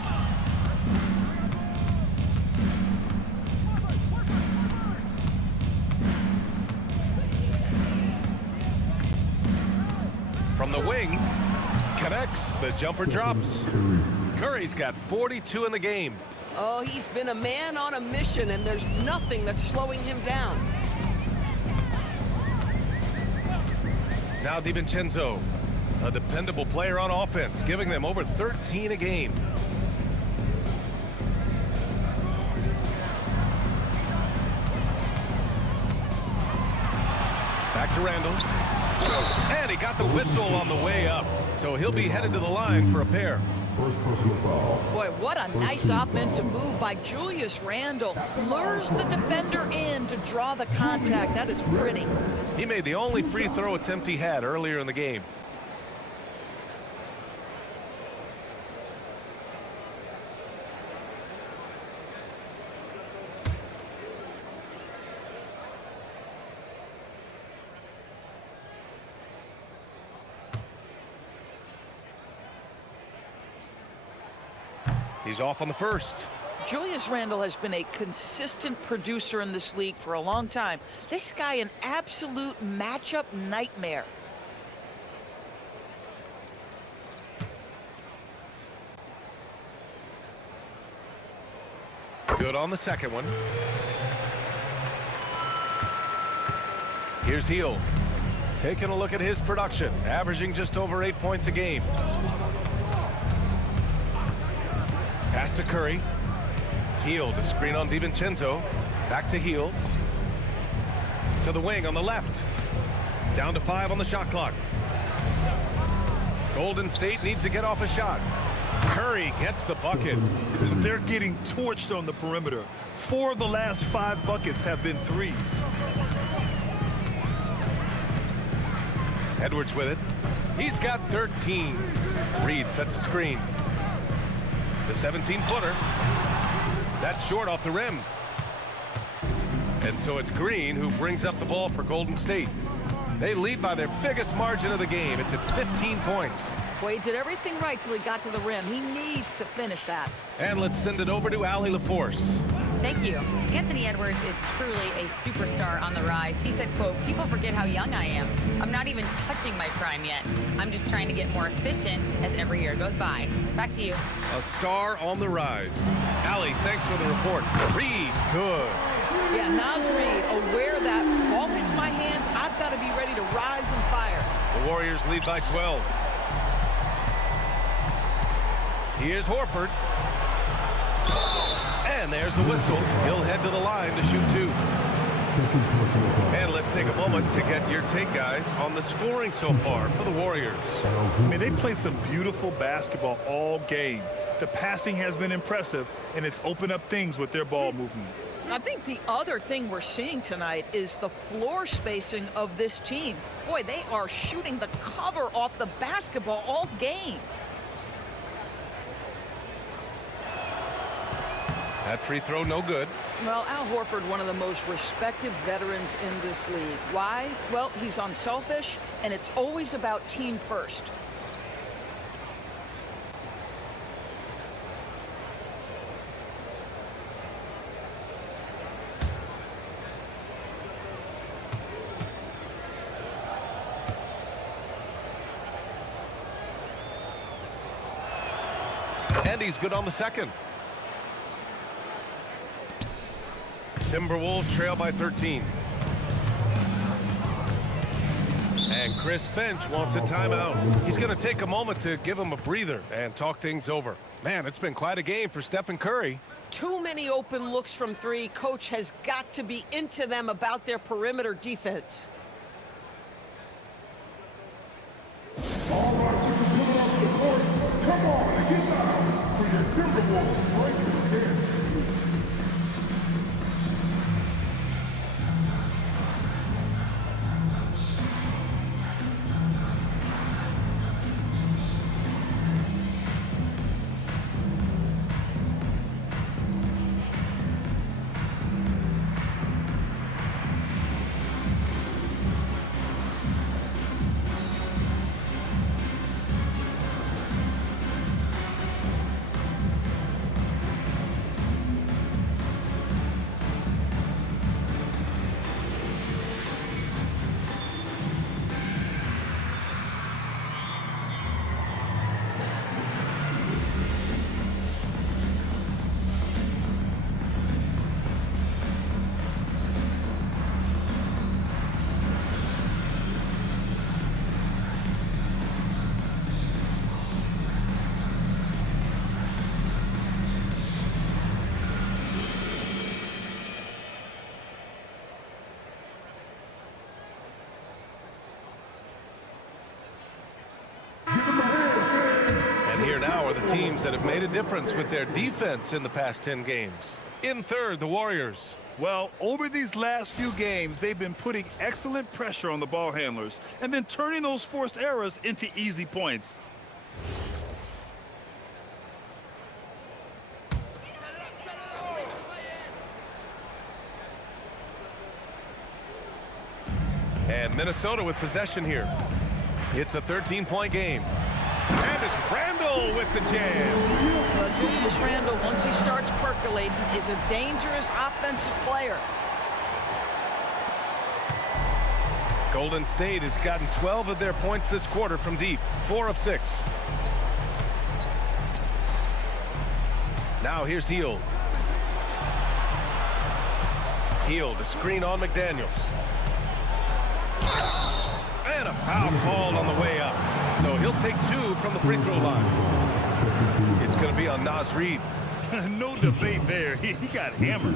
From the wing, connects, the jumper drops. Curry's got 42 in the game. Oh, he's been a man on a mission, and there's nothing that's slowing him down. Now DiVincenzo, a dependable player on offense, giving them over 13 a game. Back to Randle. And he got the whistle on the way up. So he'll be headed to the line for a pair. Boy, what a nice offensive move by Julius Randle. Lures the defender in to draw the contact. That is pretty. He made the only free throw attempt he had earlier in the game. He's off on the first. Julius Randle has been a consistent producer in this league for a long time. This guy, an absolute matchup nightmare. Good on the second one. Here's Hield. Taking a look at his production, averaging just over 8 points a game. Pass to Curry. Hield, a screen on DiVincenzo. Back to Hield. To the wing on the left. Down to 5 on the shot clock. Golden State needs to get off a shot. Curry gets the bucket. They're getting torched on the perimeter. 4 of the last 5 buckets have been threes. Edwards with it. He's got 13. Reed sets a screen. The 17-footer. That's short off the rim. And so it's Green who brings up the ball for Golden State. They lead by their biggest margin of the game. It's at 15 points. Boy, he did everything right till he got to the rim. He needs to finish that. And let's send it over to Allie LaForce. Thank you. Anthony Edwards is truly a superstar on the rise. He said, quote, "People forget how young I am. I'm not even touching my prime yet. I'm just trying to get more efficient as every year goes by." Back to you. A star on the rise. Allie, thanks for the report. Reed, good. Yeah, Naz Reid, aware that ball hits my hands, I've got to be ready to rise and fire. The Warriors lead by 12. Here's Horford. And there's the whistle. He'll head to the line to shoot 2. And let's take a moment to get your take, guys, on the scoring so far for the Warriors. I mean, they played some beautiful basketball all game. The passing has been impressive, and it's opened up things with their ball movement. I think the other thing we're seeing tonight is the floor spacing of this team. Boy, they are shooting the cover off the basketball all game. That free throw, no good. Well, Al Horford, one of the most respected veterans in this league. Why? Well, he's unselfish, and it's always about team first. And he's good on the second. Timberwolves trail by 13. And Chris Finch wants a timeout. He's going to take a moment to give him a breather and talk things over. Man, it's been quite a game for Stephen Curry. Too many open looks from 3. Coach has got to be into them about their perimeter defense. All right, coming off the court. Come on and get down for your Timberwolves breakers here. Teams that have made a difference with their defense in the past 10 games. In third, the Warriors. Well, over these last few games, they've been putting excellent pressure on the ball handlers and then turning those forced errors into easy points. And Minnesota with possession here. It's a 13-point game. And it's Randle with the jam. Julius Randle, once he starts percolating, is a dangerous offensive player. Golden State has gotten 12 of their points this quarter from deep, 4 of 6. Now here's Hield. Hield, a screen on McDaniels. And a foul called on the way up. So he'll take 2 from the free throw line. It's going to be on Naz Reid. No debate there. He got hammered.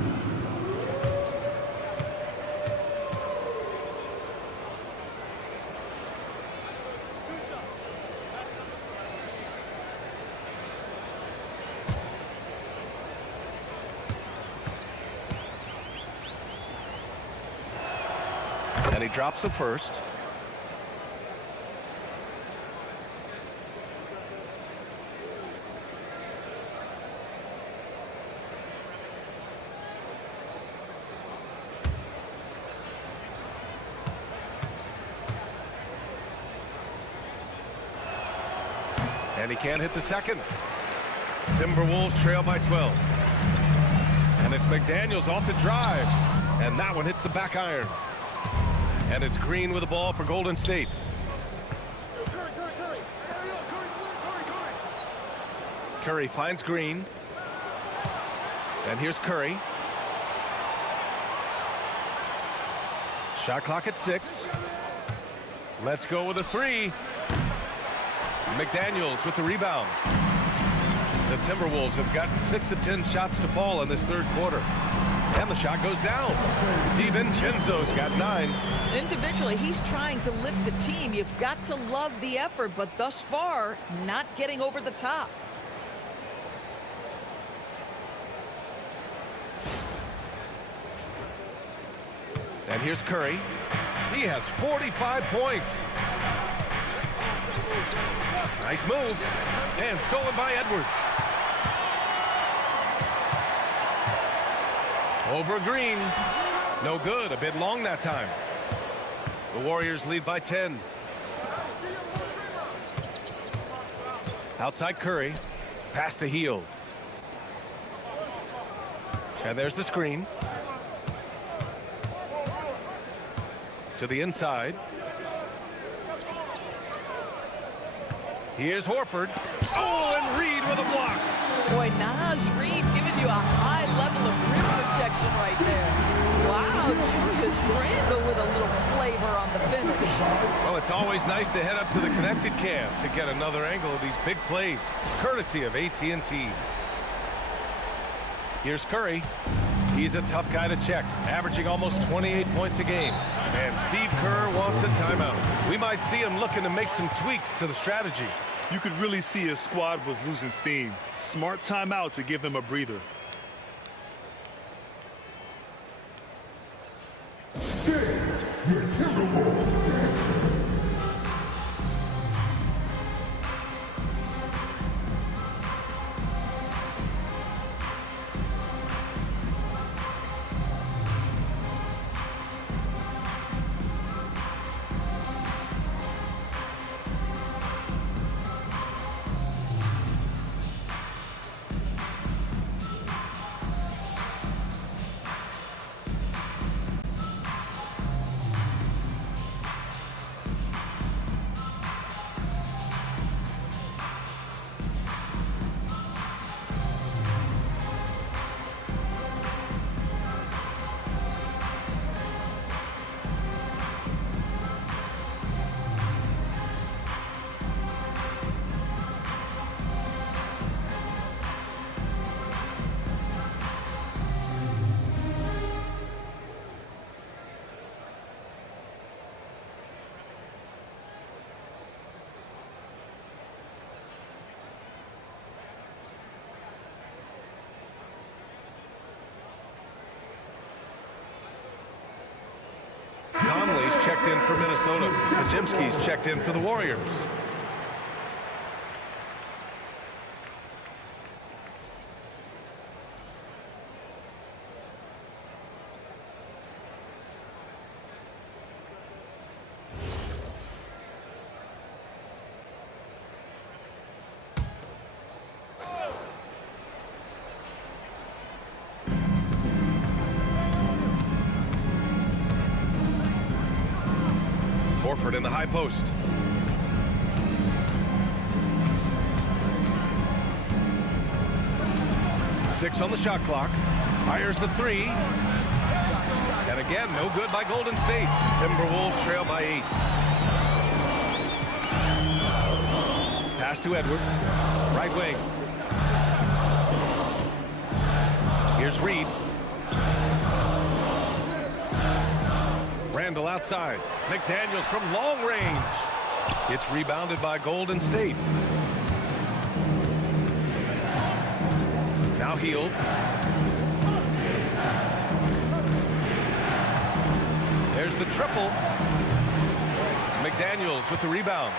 And he drops the first. And he can't hit the second. Timberwolves trail by 12. And it's McDaniels off the drive. And that one hits the back iron. And it's Green with the ball for Golden State. Curry finds Green. And here's Curry. Shot clock at 6. Let's go with a 3. McDaniels with the rebound. The Timberwolves have gotten 6 of 10 shots to fall in this third quarter. And the shot goes down. DiVincenzo's got 9. Individually, he's trying to lift the team. You've got to love the effort, but thus far, not getting over the top. And here's Curry. He has 45 points. Nice move. And stolen by Edwards. Over Green. No good. A bit long that time. The Warriors lead by 10. Outside Curry. Pass to Hield. And there's the screen. To the inside. Here's Horford. Oh, and Reed with a block. Boy, Naz Reid giving you a high level of rim protection right there. Wow, Julius Randle with a little flavor on the finish. Well, it's always nice to head up to the connected cam to get another angle of these big plays, courtesy of AT&T. Here's Curry. He's a tough guy to check, averaging almost 28 points a game. And Steve Kerr wants a timeout. We might see him looking to make some tweaks to the strategy. You could really see his squad was losing steam. Smart timeout to give them a breather. Your Timberwolves. Conley's checked in for Minnesota. Podziemski's checked in for the Warriors. Horford in the high post. Six on the shot clock. Fires the 3. And again, no good by Golden State. Timberwolves trail by 8. Pass to Edwards. Right wing. Here's Reed. Randle outside. McDaniels from long range. It's rebounded by Golden State. Now Hield. There's There's the triple. McDaniels with the rebound.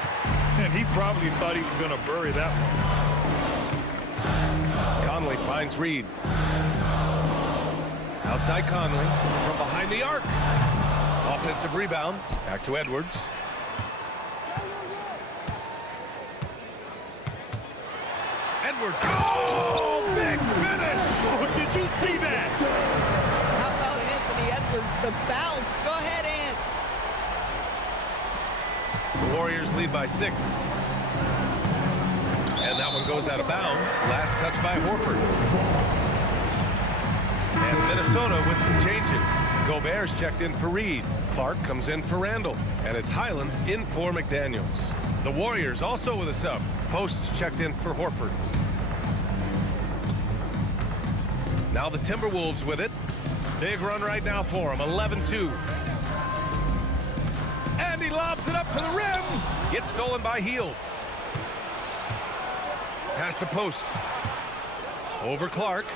And he probably thought he was going to bury that one. Conley finds Reed. Outside Conley from behind the arc. Offensive rebound. Back to Edwards. Edwards. Oh, big finish. Oh, did you see that? How about Anthony Edwards? The bounce. Go ahead, Ant. The Warriors lead by 6. And that one goes out of bounds. Last touch by Horford. And Minnesota with some changes. Gobert's checked in for Reed. Clark comes in for Randle. And it's Highland in for McDaniels. The Warriors also with a sub. Post's checked in for Horford. Now the Timberwolves with it. Big run right now for him. 11-2. And he lobs it up to the rim. Gets stolen by Hield. Pass to Post. Over Clark.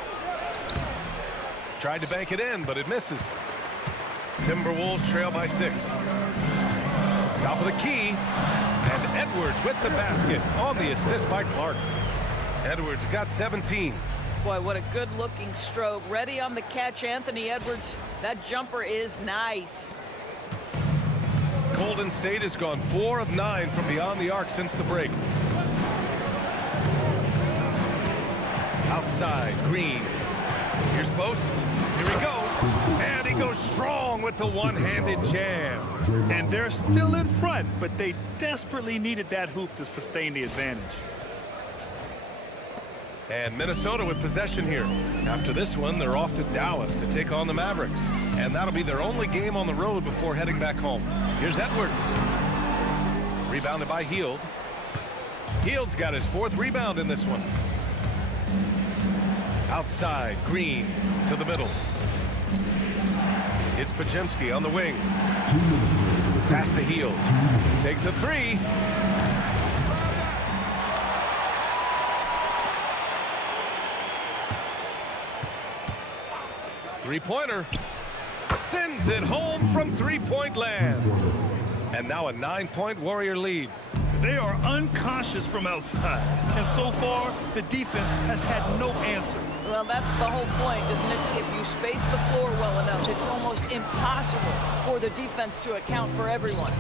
Tried to bank it in, but it misses. Timberwolves trail by 6. Top of the key. And Edwards with the basket on the assist by Clark. Edwards got 17. Boy, what a good-looking stroke. Ready on the catch, Anthony Edwards. That jumper is nice. Golden State has gone 4 of 9 from beyond the arc since the break. Outside, Green. Here's Post. Here he goes. And he goes strong with the one-handed jam. And they're still in front, but they desperately needed that hoop to sustain the advantage. And Minnesota with possession here. After this one, they're off to Dallas to take on the Mavericks. And that'll be their only game on the road before heading back home. Here's Edwards. Rebounded by Hield. Hield's got his 4th rebound in this one. Outside, Green to the middle. It's Podziemski on the wing. Pass to Hield. Takes a 3. Three-pointer. Sends it home from three-point land. And now a 9-point Warrior lead. They are unconscious from outside. And so far, the defense has had no answer. Well, that's the whole point, isn't it? If you space the floor well enough, it's almost impossible for the defense to account for everyone.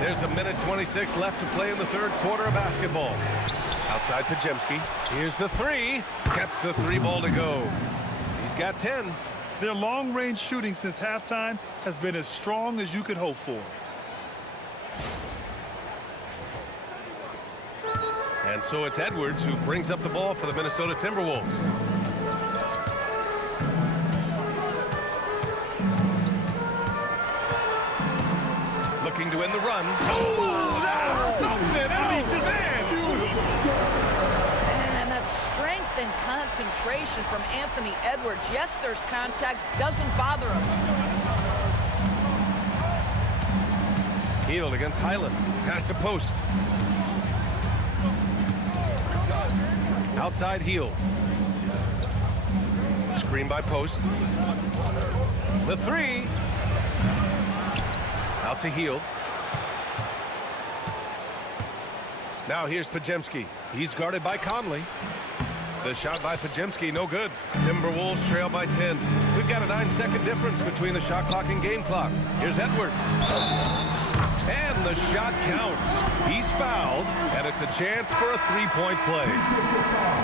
There's a minute 26 left to play in the 3rd quarter of basketball. Outside Podziemski. Here's the 3. Gets the 3 ball to go. He's got 10. Their long-range shooting since halftime has been as strong as you could hope for. And so it's Edwards who brings up the ball for the Minnesota Timberwolves. Looking to end the run. Oh, that's something else, man! And that strength and concentration from Anthony Edwards. Yes, there's contact. Doesn't bother him. Hield against Highland. Pass to Post. Outside Hield. Screen by Post. The 3. Out to Hield. Now here's Podziemski. He's guarded by Conley. The shot by Podziemski, no good. Timberwolves trail by 10. We've got a 9-second difference between the shot clock and game clock. Here's Edwards. And the shot counts. He's fouled, and it's a chance for a 3-point play.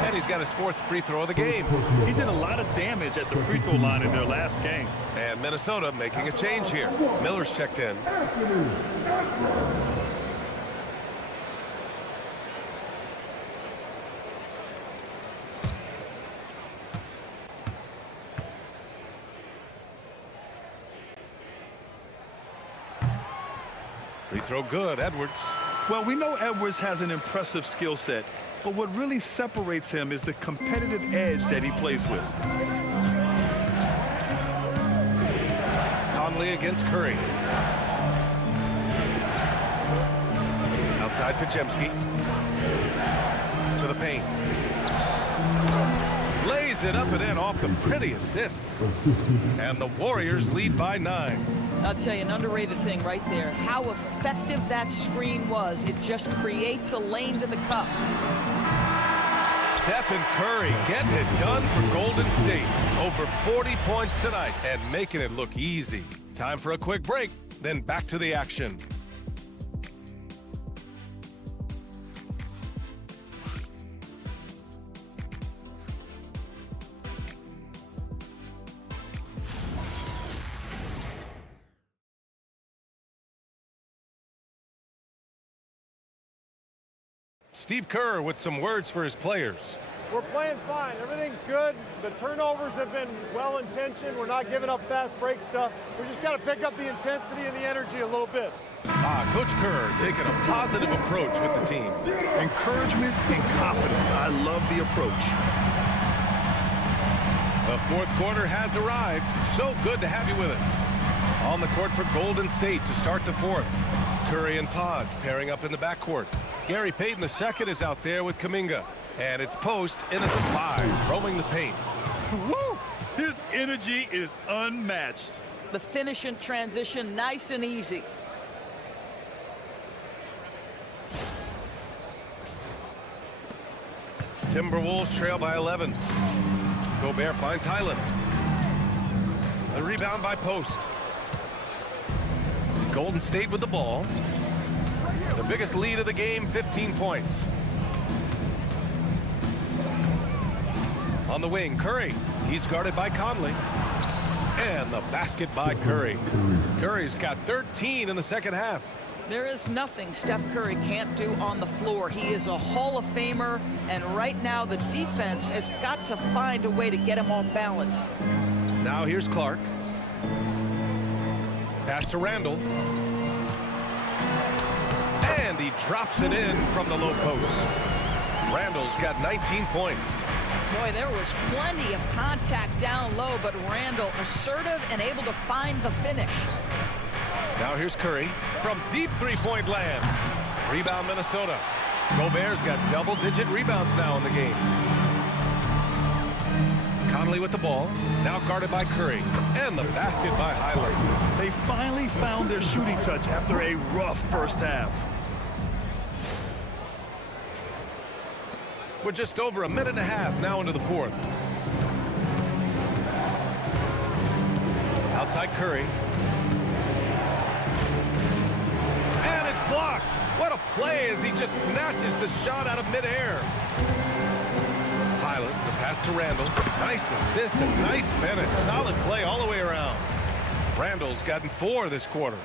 And he's got his 4th free throw of the game. He did a lot of damage at the free throw line in their last game. And Minnesota making a change here. Miller's checked in. Free throw good, Edwards. Well, we know Edwards has an impressive skill set, but what really separates him is the competitive edge that he plays with. Conley against Curry. Outside Podziemski. To the paint. Lays lays it up and in off the pretty assist. And the Warriors lead by 9. I'll tell you, an underrated thing right there. How effective that screen was. It just creates a lane to the cup. Steph and Curry getting it done for Golden State. Over 40 points tonight and making it look easy. Time for a quick break, then back to the action. Steve Kerr with some words for his players. We're playing fine. Everything's good. The turnovers have been well-intentioned. We're not giving up fast break stuff. We just got to pick up the intensity and the energy a little bit. Coach Kerr taking a positive approach with the team. Encouragement and confidence. I love the approach. The fourth quarter has arrived. So good to have you with us. On the court for Golden State to start the fourth. Curry and Pods pairing up in the backcourt. Gary Payton II is out there with Kuminga. And it's post, and it's a 5, roaming the paint. Woo! His energy is unmatched. The finish in transition, nice and easy. Timberwolves trail by 11. Gobert finds Highland. The rebound by Post. Golden State with the ball. The biggest lead of the game, 15 points. On the wing, Curry. He's guarded by Conley. And the basket by Curry. Curry's got 13 in the second half. There is nothing Steph Curry can't do on the floor. He is a Hall of Famer, and right now the defense has got to find a way to get him off balance. Now here's Clark. Pass to Randle. And he drops it in from the low post. Randle's got 19 points. Boy, there was plenty of contact down low, but Randle assertive and able to find the finish. Now here's Curry from deep three-point land. Rebound Minnesota. Gobert's got double-digit rebounds now in the game. Conley with the ball. Now guarded by Curry. And the basket by Highland. They finally found their shooting touch after a rough first half. We're just over a minute and a half now into the fourth. Outside Curry. And it's blocked. What a play as he just snatches the shot out of midair. Highland, the pass to Randle. Nice assist and nice finish. Solid play all the way around. Randle's gotten 4 this quarter.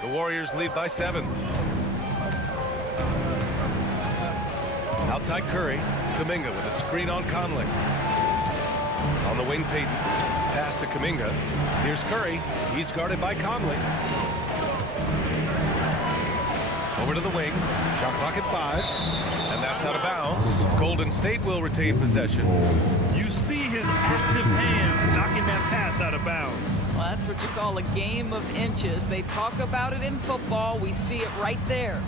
The Warriors lead by 7. Outside Curry. Kuminga with a screen on Conley. On the wing, Payton. Pass to Kuminga. Here's Curry. He's guarded by Conley. Over to the wing. Shot clock at 5. And that's out of bounds. Golden State will retain possession. You see his active hands knocking that pass out of bounds. Well, that's what you call a game of inches. They talk about it in football. We see it right there.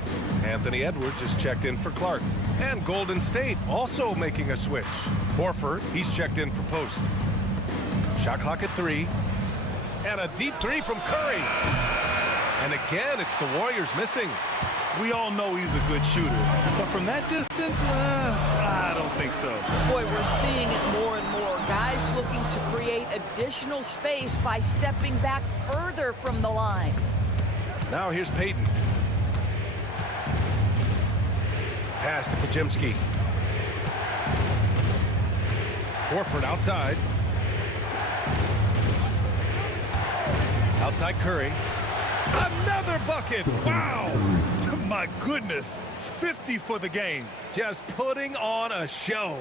Anthony Edwards is checked in for Clark. And Golden State also making a switch. Horford, he's checked in for Post. Shot clock at 3. And a deep 3 from Curry. And again, it's the Warriors missing. We all know he's a good shooter. But from that distance, I don't think so. Boy, we're seeing it more and more. Guys looking to create additional space by stepping back further from the line. Now here's Payton. Pass to Podziemski. Horford outside. Outside Curry. Another bucket! Wow! My goodness, 50 for the game. Just putting on a show.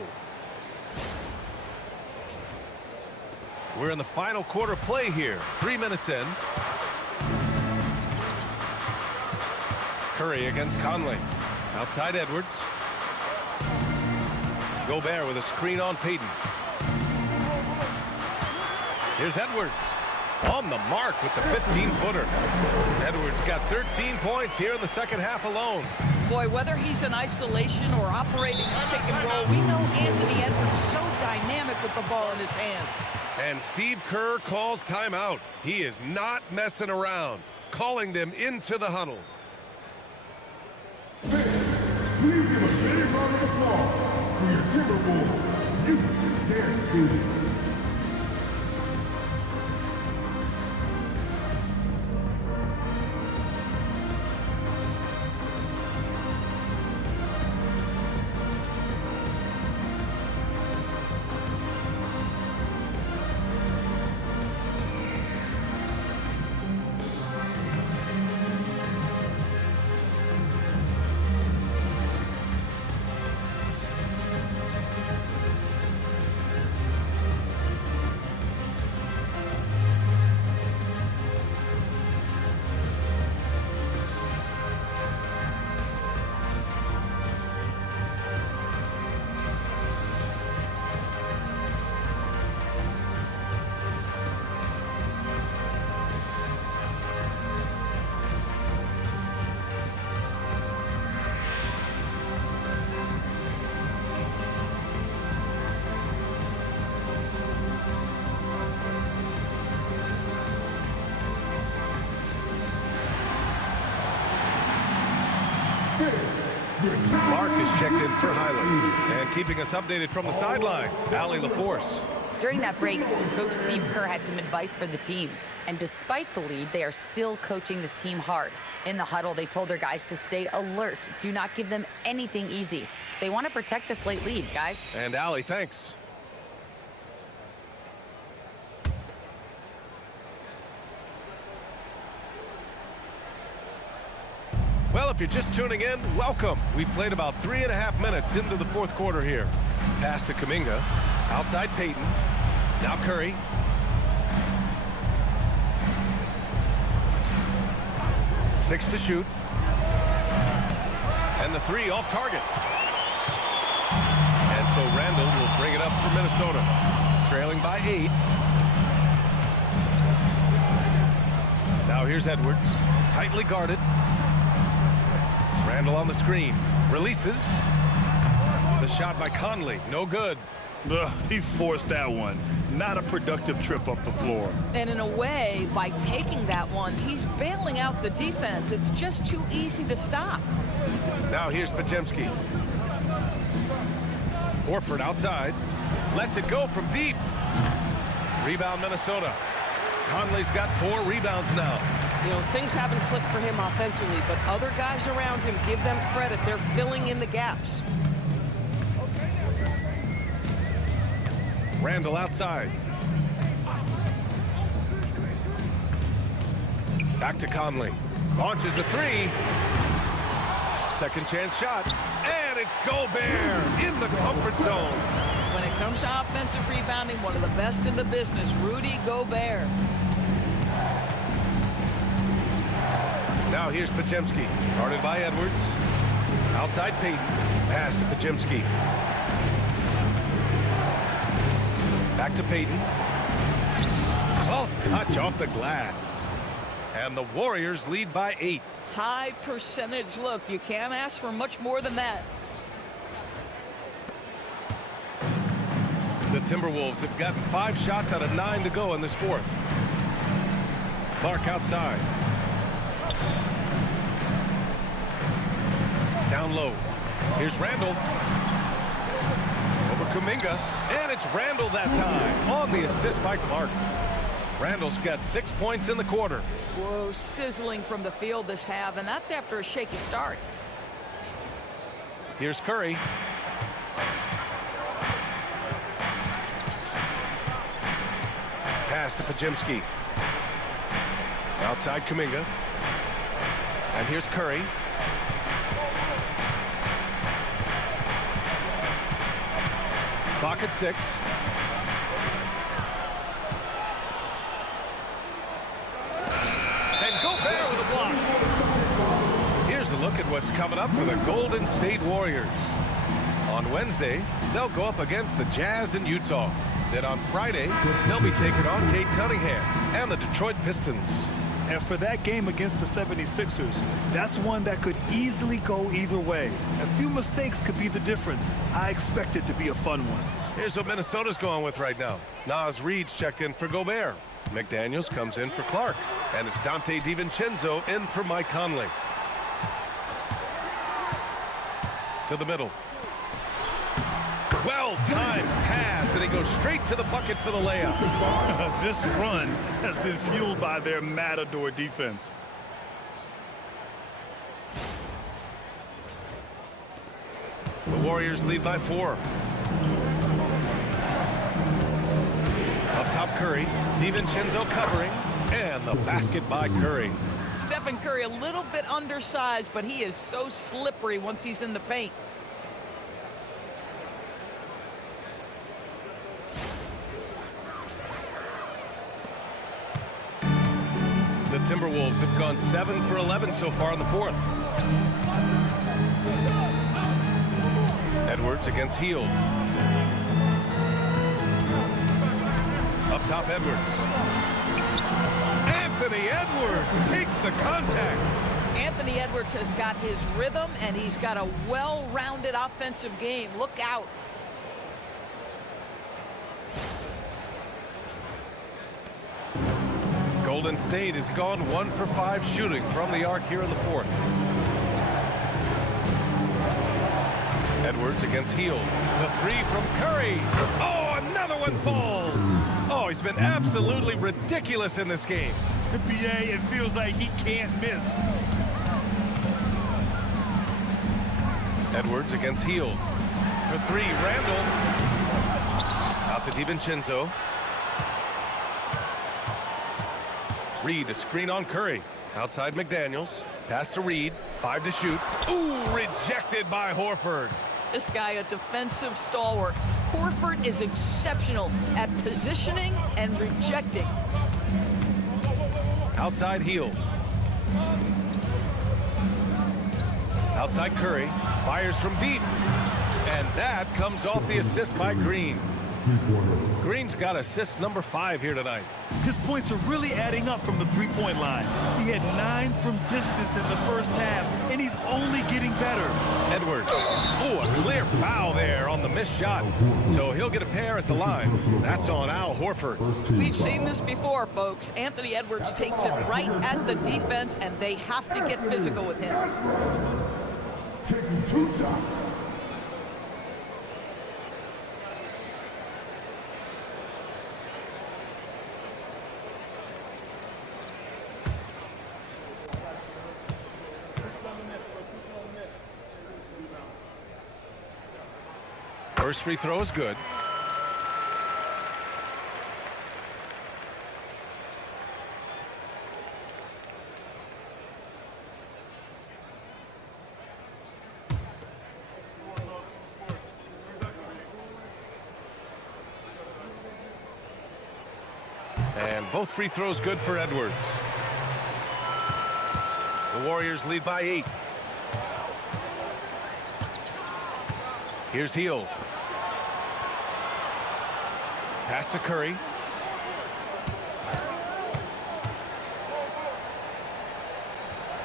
We're in the final quarter play here. 3 minutes in. Curry against Conley. Outside Edwards. Gobert with a screen on Payton. Here's Edwards. On the mark with the 15-footer. Edwards got 13 points here in the second half alone. Boy, whether he's in isolation or operating a pick and roll, we know Anthony Edwards so dynamic with the ball in his hands. And Steve Kerr calls timeout. He is not messing around, calling them into the huddle. Please give a big round of applause for your Timberwolves. You can't do it. Clark is checked in for Highland. And keeping us updated from the sideline, Allie LaForce. During that break, Coach Steve Kerr had some advice for the team. And despite the lead, they are still coaching this team hard. In the huddle, they told their guys to stay alert. Do not give them anything easy. They want to protect this late lead, guys. And Allie, thanks. Well, if you're just tuning in, welcome. We've played about 3.5 minutes into the fourth quarter here. Pass to Kuminga. Outside Payton. Now Curry. Six to shoot. And the three off target. And so Randle will bring it up for Minnesota. Trailing by 8. Now here's Edwards. Tightly guarded. Randle on the screen. Releases. The shot by Conley. No good. He forced that one. Not a productive trip up the floor. And in a way, by taking that one, he's bailing out the defense. It's just too easy to stop. Now here's Podziemski. Horford outside. Lets it go from deep. Rebound Minnesota. Conley's got 4 rebounds now. You know, things haven't clicked for him offensively, but other guys around him, give them credit. They're filling in the gaps. Randle outside. Back to Conley. Launches a 3. Second chance shot. And it's Gobert in the comfort zone. When it comes to offensive rebounding, one of the best in the business, Rudy Gobert. Now here's Podziemski, guarded by Edwards. Outside Payton. Pass to Podziemski. Back to Payton. Soft touch off the glass. And the Warriors lead by 8. High percentage look. You can't ask for much more than that. The Timberwolves have gotten 5 shots out of 9 to go in this fourth. Clark outside. Down low. Here's Randle. Over Kuminga. And it's Randle that time. On the assist by Clark. Randle's got 6 points in the quarter. Whoa, sizzling from the field this half, and that's after a shaky start. Here's Curry. Pass to Podziemski. Outside Kuminga. And here's Curry. Clock at 6. And Gobert with a block. Here's a look at what's coming up for the Golden State Warriors. On Wednesday, they'll go up against the Jazz in Utah. Then on Friday, they'll be taking on Cade Cunningham and the Detroit Pistons. And for that game against the 76ers, that's one that could easily go either way. A few mistakes could be the difference. I expect it to be a fun one. Here's what Minnesota's going with right now. Naz Reid's checked in for Gobert. McDaniels comes in for Clark. And it's Dante DiVincenzo in for Mike Conley. To the middle. Well-timed pass, and he goes straight to the bucket for the layup. This run has been fueled by their matador defense. The Warriors lead by 4. Up top, Curry. DiVincenzo covering, and the basket by Curry. Stephen Curry a little bit undersized, but he is so slippery once he's in the paint. The Timberwolves have gone 7 for 11 so far in the 4th. Edwards against Hield. Up top, Edwards. Anthony Edwards takes the contact. Anthony Edwards has got his rhythm, and he's got a well-rounded offensive game. Look out. Golden State has gone 1 for 5 shooting from the arc here in the 4th. Edwards against Hield. The 3 from Curry. Oh, another one falls. Oh, he's been absolutely ridiculous in this game. BA, it feels like he can't miss. Edwards against Hield. For 3, Randle. Out to DiVincenzo. Reid, a screen on Curry. Outside McDaniels. Pass to Reid. 5 to shoot. Ooh, rejected by Horford. This guy, a defensive stalwart. Horford is exceptional at positioning and rejecting. Outside Hield. Outside Curry. Fires from deep. And that comes off the assist by Green. Green's got assist number 5 here tonight. His points are really adding up from the three-point line. He had 9 from distance in the first half, and he's only getting better. Edwards. Oh, a clear foul there on the missed shot. So he'll get a pair at the line. That's on Al Horford. We've seen this before, folks. Anthony Edwards takes it right at the defense, and they have to get physical with him. Taking 2 shots. First free throw is good. And both free throws good for Edwards. The Warriors lead by 8. Here's Hield. Pass to Curry.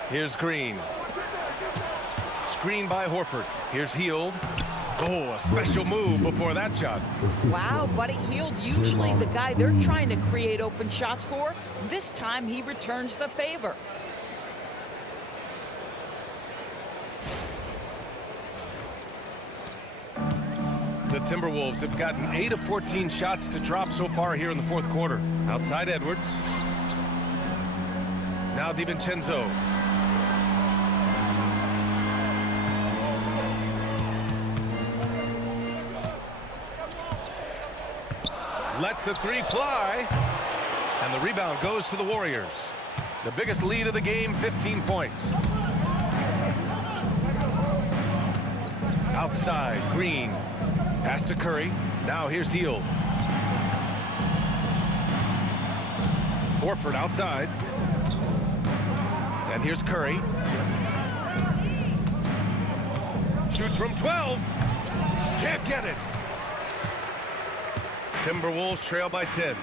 Here's Green. Screen by Horford. Here's Hield. Oh, a special move before that shot. Wow, Buddy Hield, usually the guy they're trying to create open shots for. This time he returns the favor. The Timberwolves have gotten 8 of 14 shots to drop so far here in the 4th quarter. Outside Edwards. Now DiVincenzo. Lets the 3 fly. And the rebound goes to the Warriors. The biggest lead of the game, 15 points. Outside, Green. Pass to Curry. Now here's Hield. Horford outside. And here's Curry. Shoots from 12. Can't get it. Timberwolves trail by 10.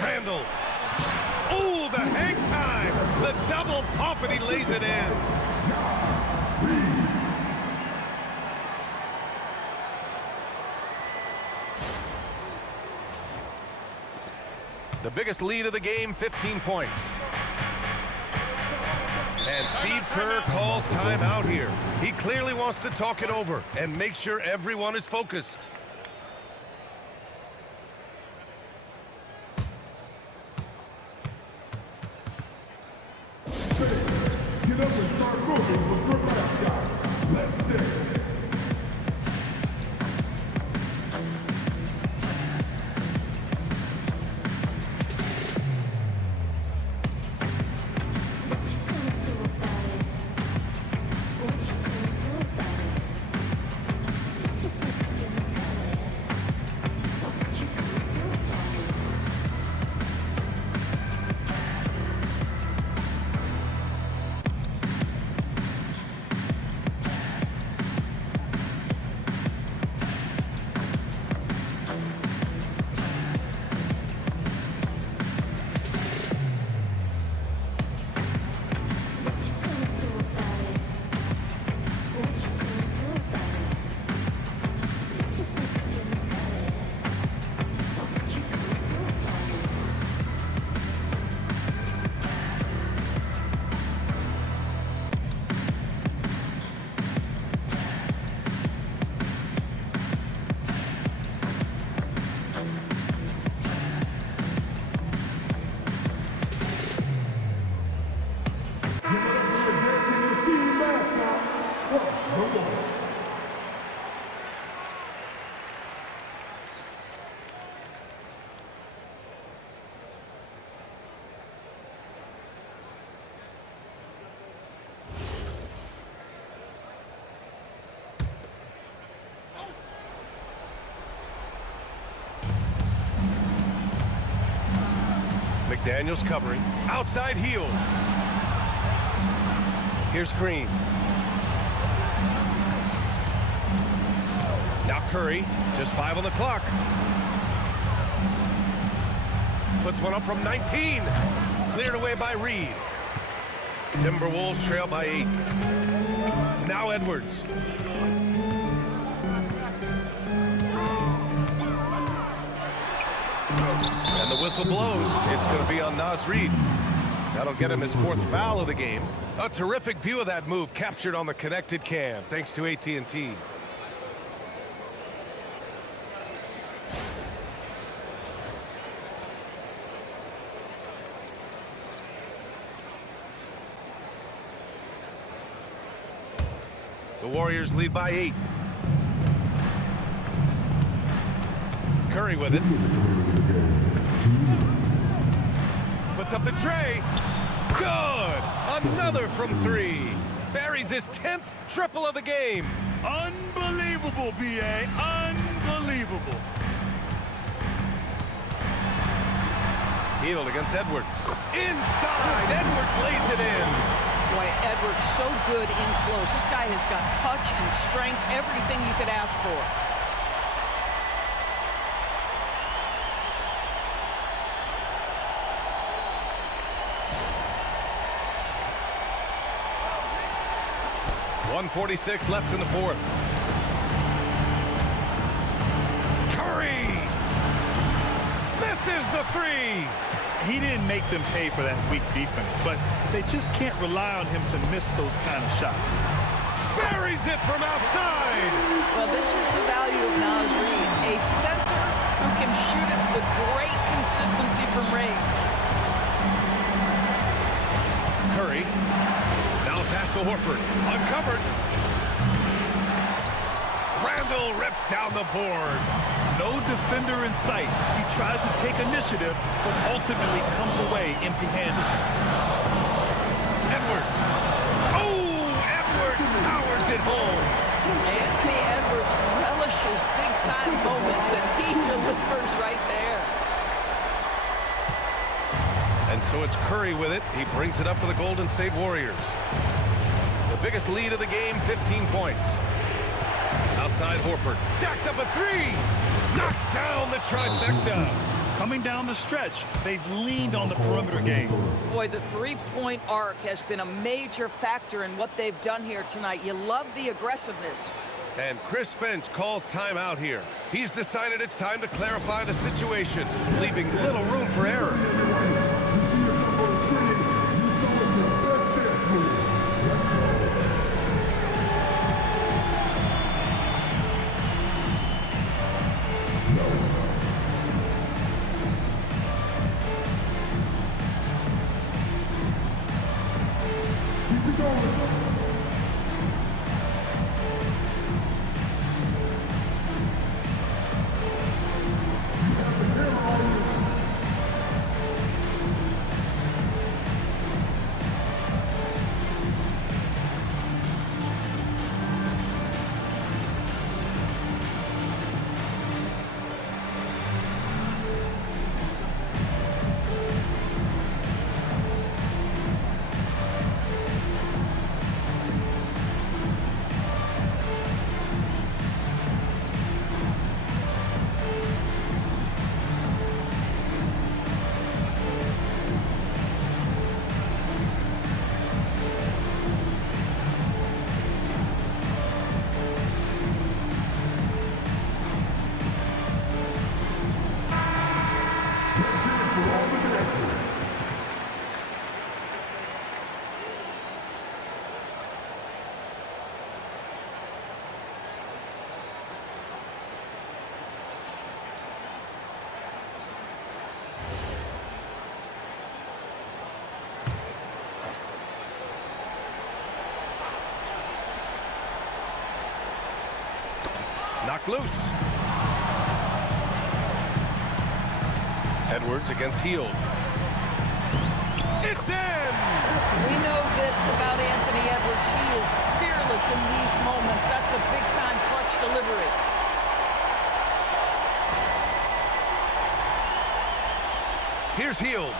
Randle. Hang time! The double pump, and he lays it in. The biggest lead of the game, 15 points. And Steve Kerr calls timeout here. He clearly wants to talk it over and make sure everyone is focused. Get up and start moving with your mascot. Let's dance. Daniels covering. Outside heel. Here's Green. Now Curry. Just 5 on the clock. Puts one up from 19. Cleared away by Reed. Timberwolves trail by 8. Now Edwards. And the whistle blows. It's going to be on Naz Reid. That'll get him his 4th foul of the game. A terrific view of that move captured on the connected cam, thanks to AT&T. The Warriors lead by 8. Curry with it. Puts up the tray. Good. Another from 3. Buries his 10th triple of the game. Unbelievable, B.A. Unbelievable. Healed against Edwards. Inside. Edwards lays it in. Boy, Edwards so good in close. This guy has got touch and strength, everything you could ask for. .146 left in the 4th. Curry misses the 3. He didn't make them pay for that weak defense, but they just can't rely on him to miss those kind of shots. Buries it from outside. Well, this is the value of Naz Reid, a center who can shoot it with great consistency from range. Curry. Now pass to Horford. Uncovered. Randle rips down the board. No defender in sight. He tries to take initiative, but ultimately comes away empty-handed. Edwards. Oh, Edwards powers it home. Anthony Edwards relishes big-time moments, and he delivers right there. And so it's Curry with it. He brings it up for the Golden State Warriors. The biggest lead of the game, 15 points. Outside Horford. Jacks up a 3. Knocks down the trifecta. Coming down the stretch, they've leaned on the perimeter game. Boy, the three-point arc has been a major factor in what they've done here tonight. You love the aggressiveness. And Chris Finch calls timeout here. He's decided it's time to clarify the situation, leaving little room for error. Knocked loose. Edwards against Hield. It's in! We know this about Anthony Edwards. He is fearless in these moments. That's a big-time clutch delivery. Here's Hield.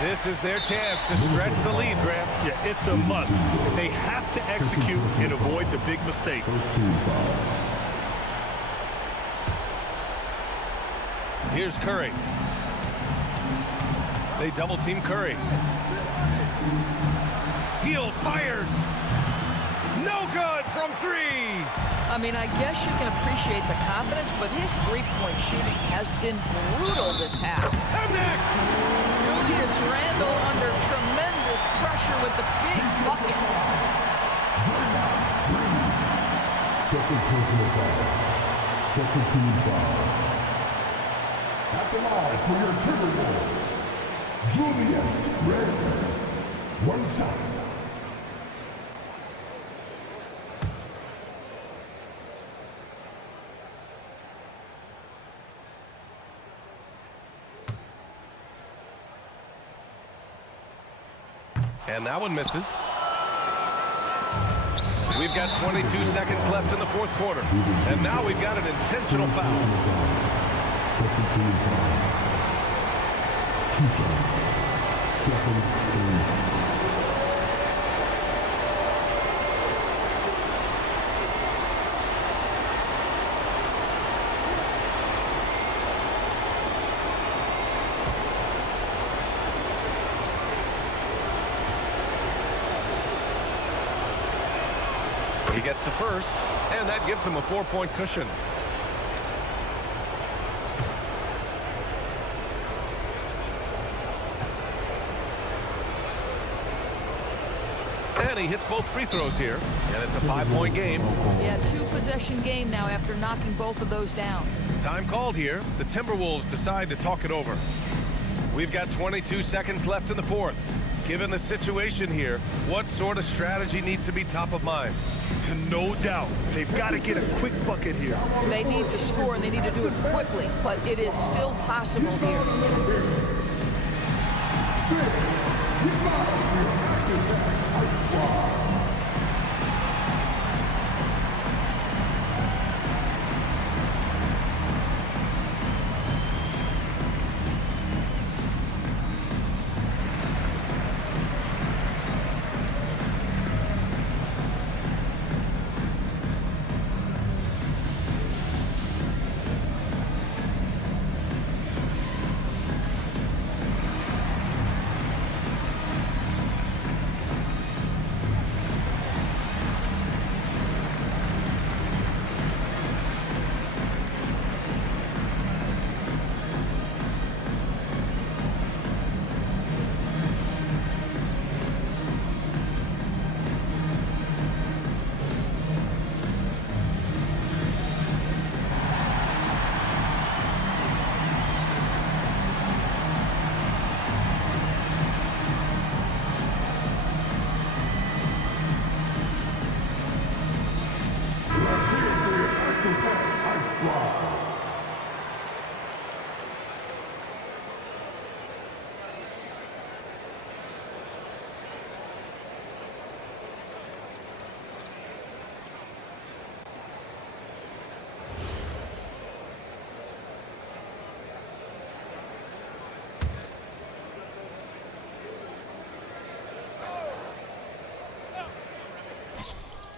This is their chance to stretch the lead, Graham. Yeah, it's a must. They have to execute and avoid the big mistake. Here's Curry. They double-team Curry. Hield fires. No good from three. I mean, I guess you can appreciate the confidence, but his three-point shooting has been brutal this half. And next. Julius Randle under tremendous pressure with the big bucket. Second personal foul. Second team foul. At the line for your Timberwolves, Julius Randle. One shot. And that one misses. We've got 22 seconds left in the fourth quarter. And now we've got an intentional foul. Second team foul. 2 shots. Steph. He gets the first, and that gives him a 4-point cushion. And he hits both free throws here, and it's a 5-point game. Yeah, 2-possession game now after knocking both of those down. Time called here. The Timberwolves decide to talk it over. We've got 22 seconds left in the fourth. Given the situation here, what sort of strategy needs to be top of mind? No doubt. They've got to get a quick bucket here. They need to score, and they need to do it quickly, but it is still possible here.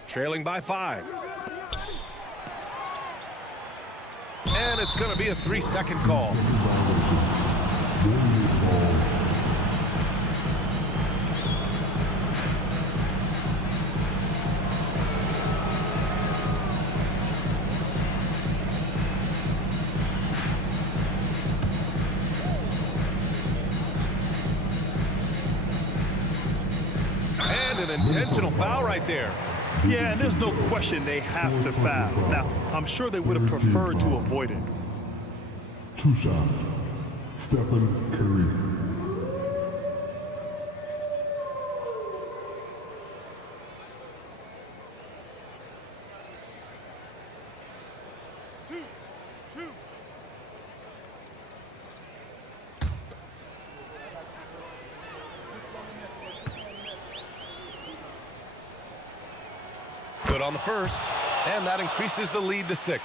trailing by 5. And it's going to be a 3-second call. An intentional foul right there. Yeah, and there's no question they have to foul. Now, I'm sure they would have preferred to avoid it. 2 shots. Stephen Curry. Good on the first, and that increases the lead to 6.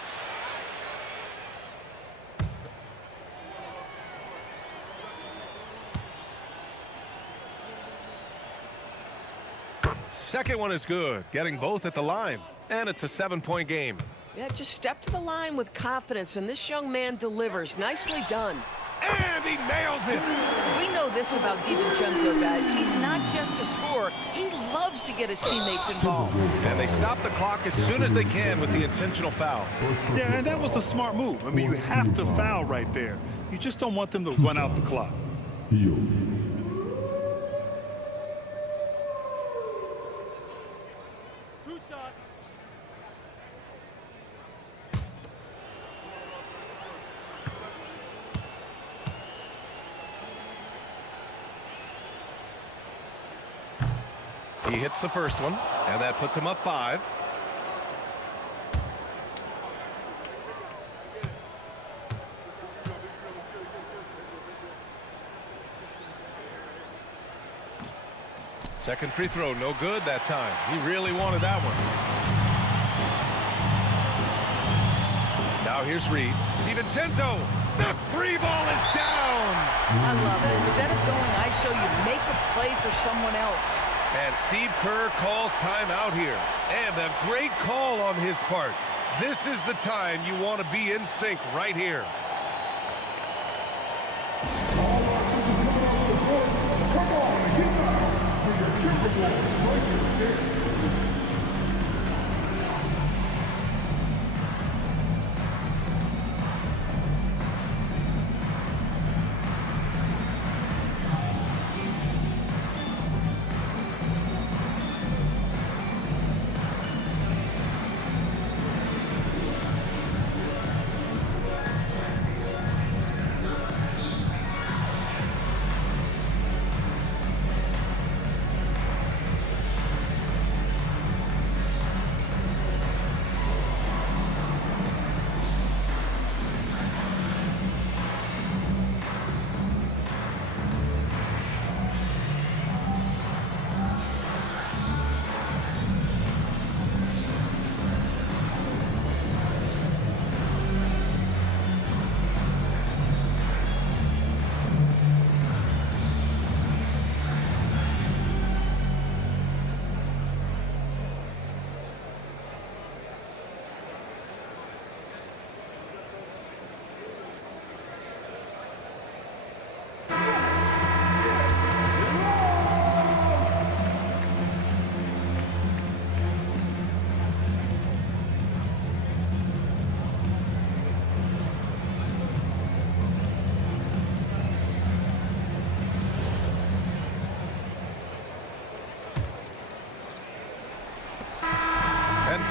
Second one is good, getting both at the line, and it's a 7-point game. Yeah, just step to the line with confidence, and this young man delivers. Nicely done. And he nails it. We know this about DiVincenzo, guys. He's not just a scorer. He loves to get his teammates involved. And they stop the clock as soon as they can with the intentional foul. Yeah, and that was a smart move. I mean, you have to foul right there. You just don't want them to run out the clock. Heel. He hits the first one, and that puts him up 5. Second free throw, no good that time. He really wanted that one. Now here's Reed. DiVincenzo, the 3 ball is down. I love it. Instead of going ISO, you make a play for someone else. And Steve Kerr calls timeout here. And a great call on his part. This is the time you want to be in sync right here. Come on, get down for your Timberwolves right here.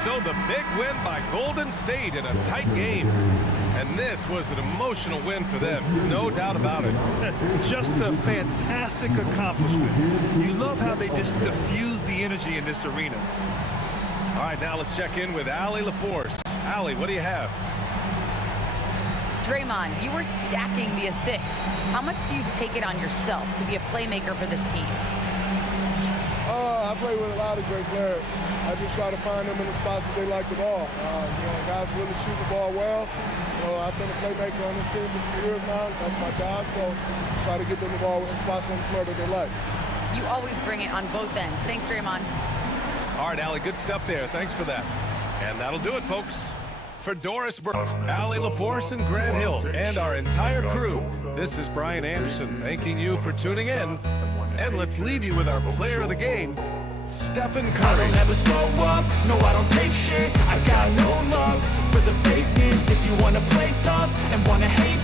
So the big win by Golden State in a tight game. And this was an emotional win for them, no doubt about it. Just a fantastic accomplishment. You love how they just diffuse the energy in this arena. All right, now let's check in with Allie LaForce. Allie, what do you have? Draymond, you were stacking the assists. How much do you take it on yourself to be a playmaker for this team? I play with a lot of great players. I just try to find them in the spots that they like the ball. Guys really shoot the ball well. I've been a playmaker on this team for some years now. That's my job, so try to get them the ball in spots on the floor that they like. You always bring it on both ends. Thanks, Draymond. All right, Allie, good stuff there. Thanks for that. And that'll do it, folks. For Doris Burke, Allie Laforce, and Grant Hill, and our entire crew, this is Brian Anderson thanking you for tuning in. And let's leave you with our player of the game, Stephen Curry. I don't ever slow up, no I don't take shit. I got no love for the fakeness. If you wanna play tough and wanna hate this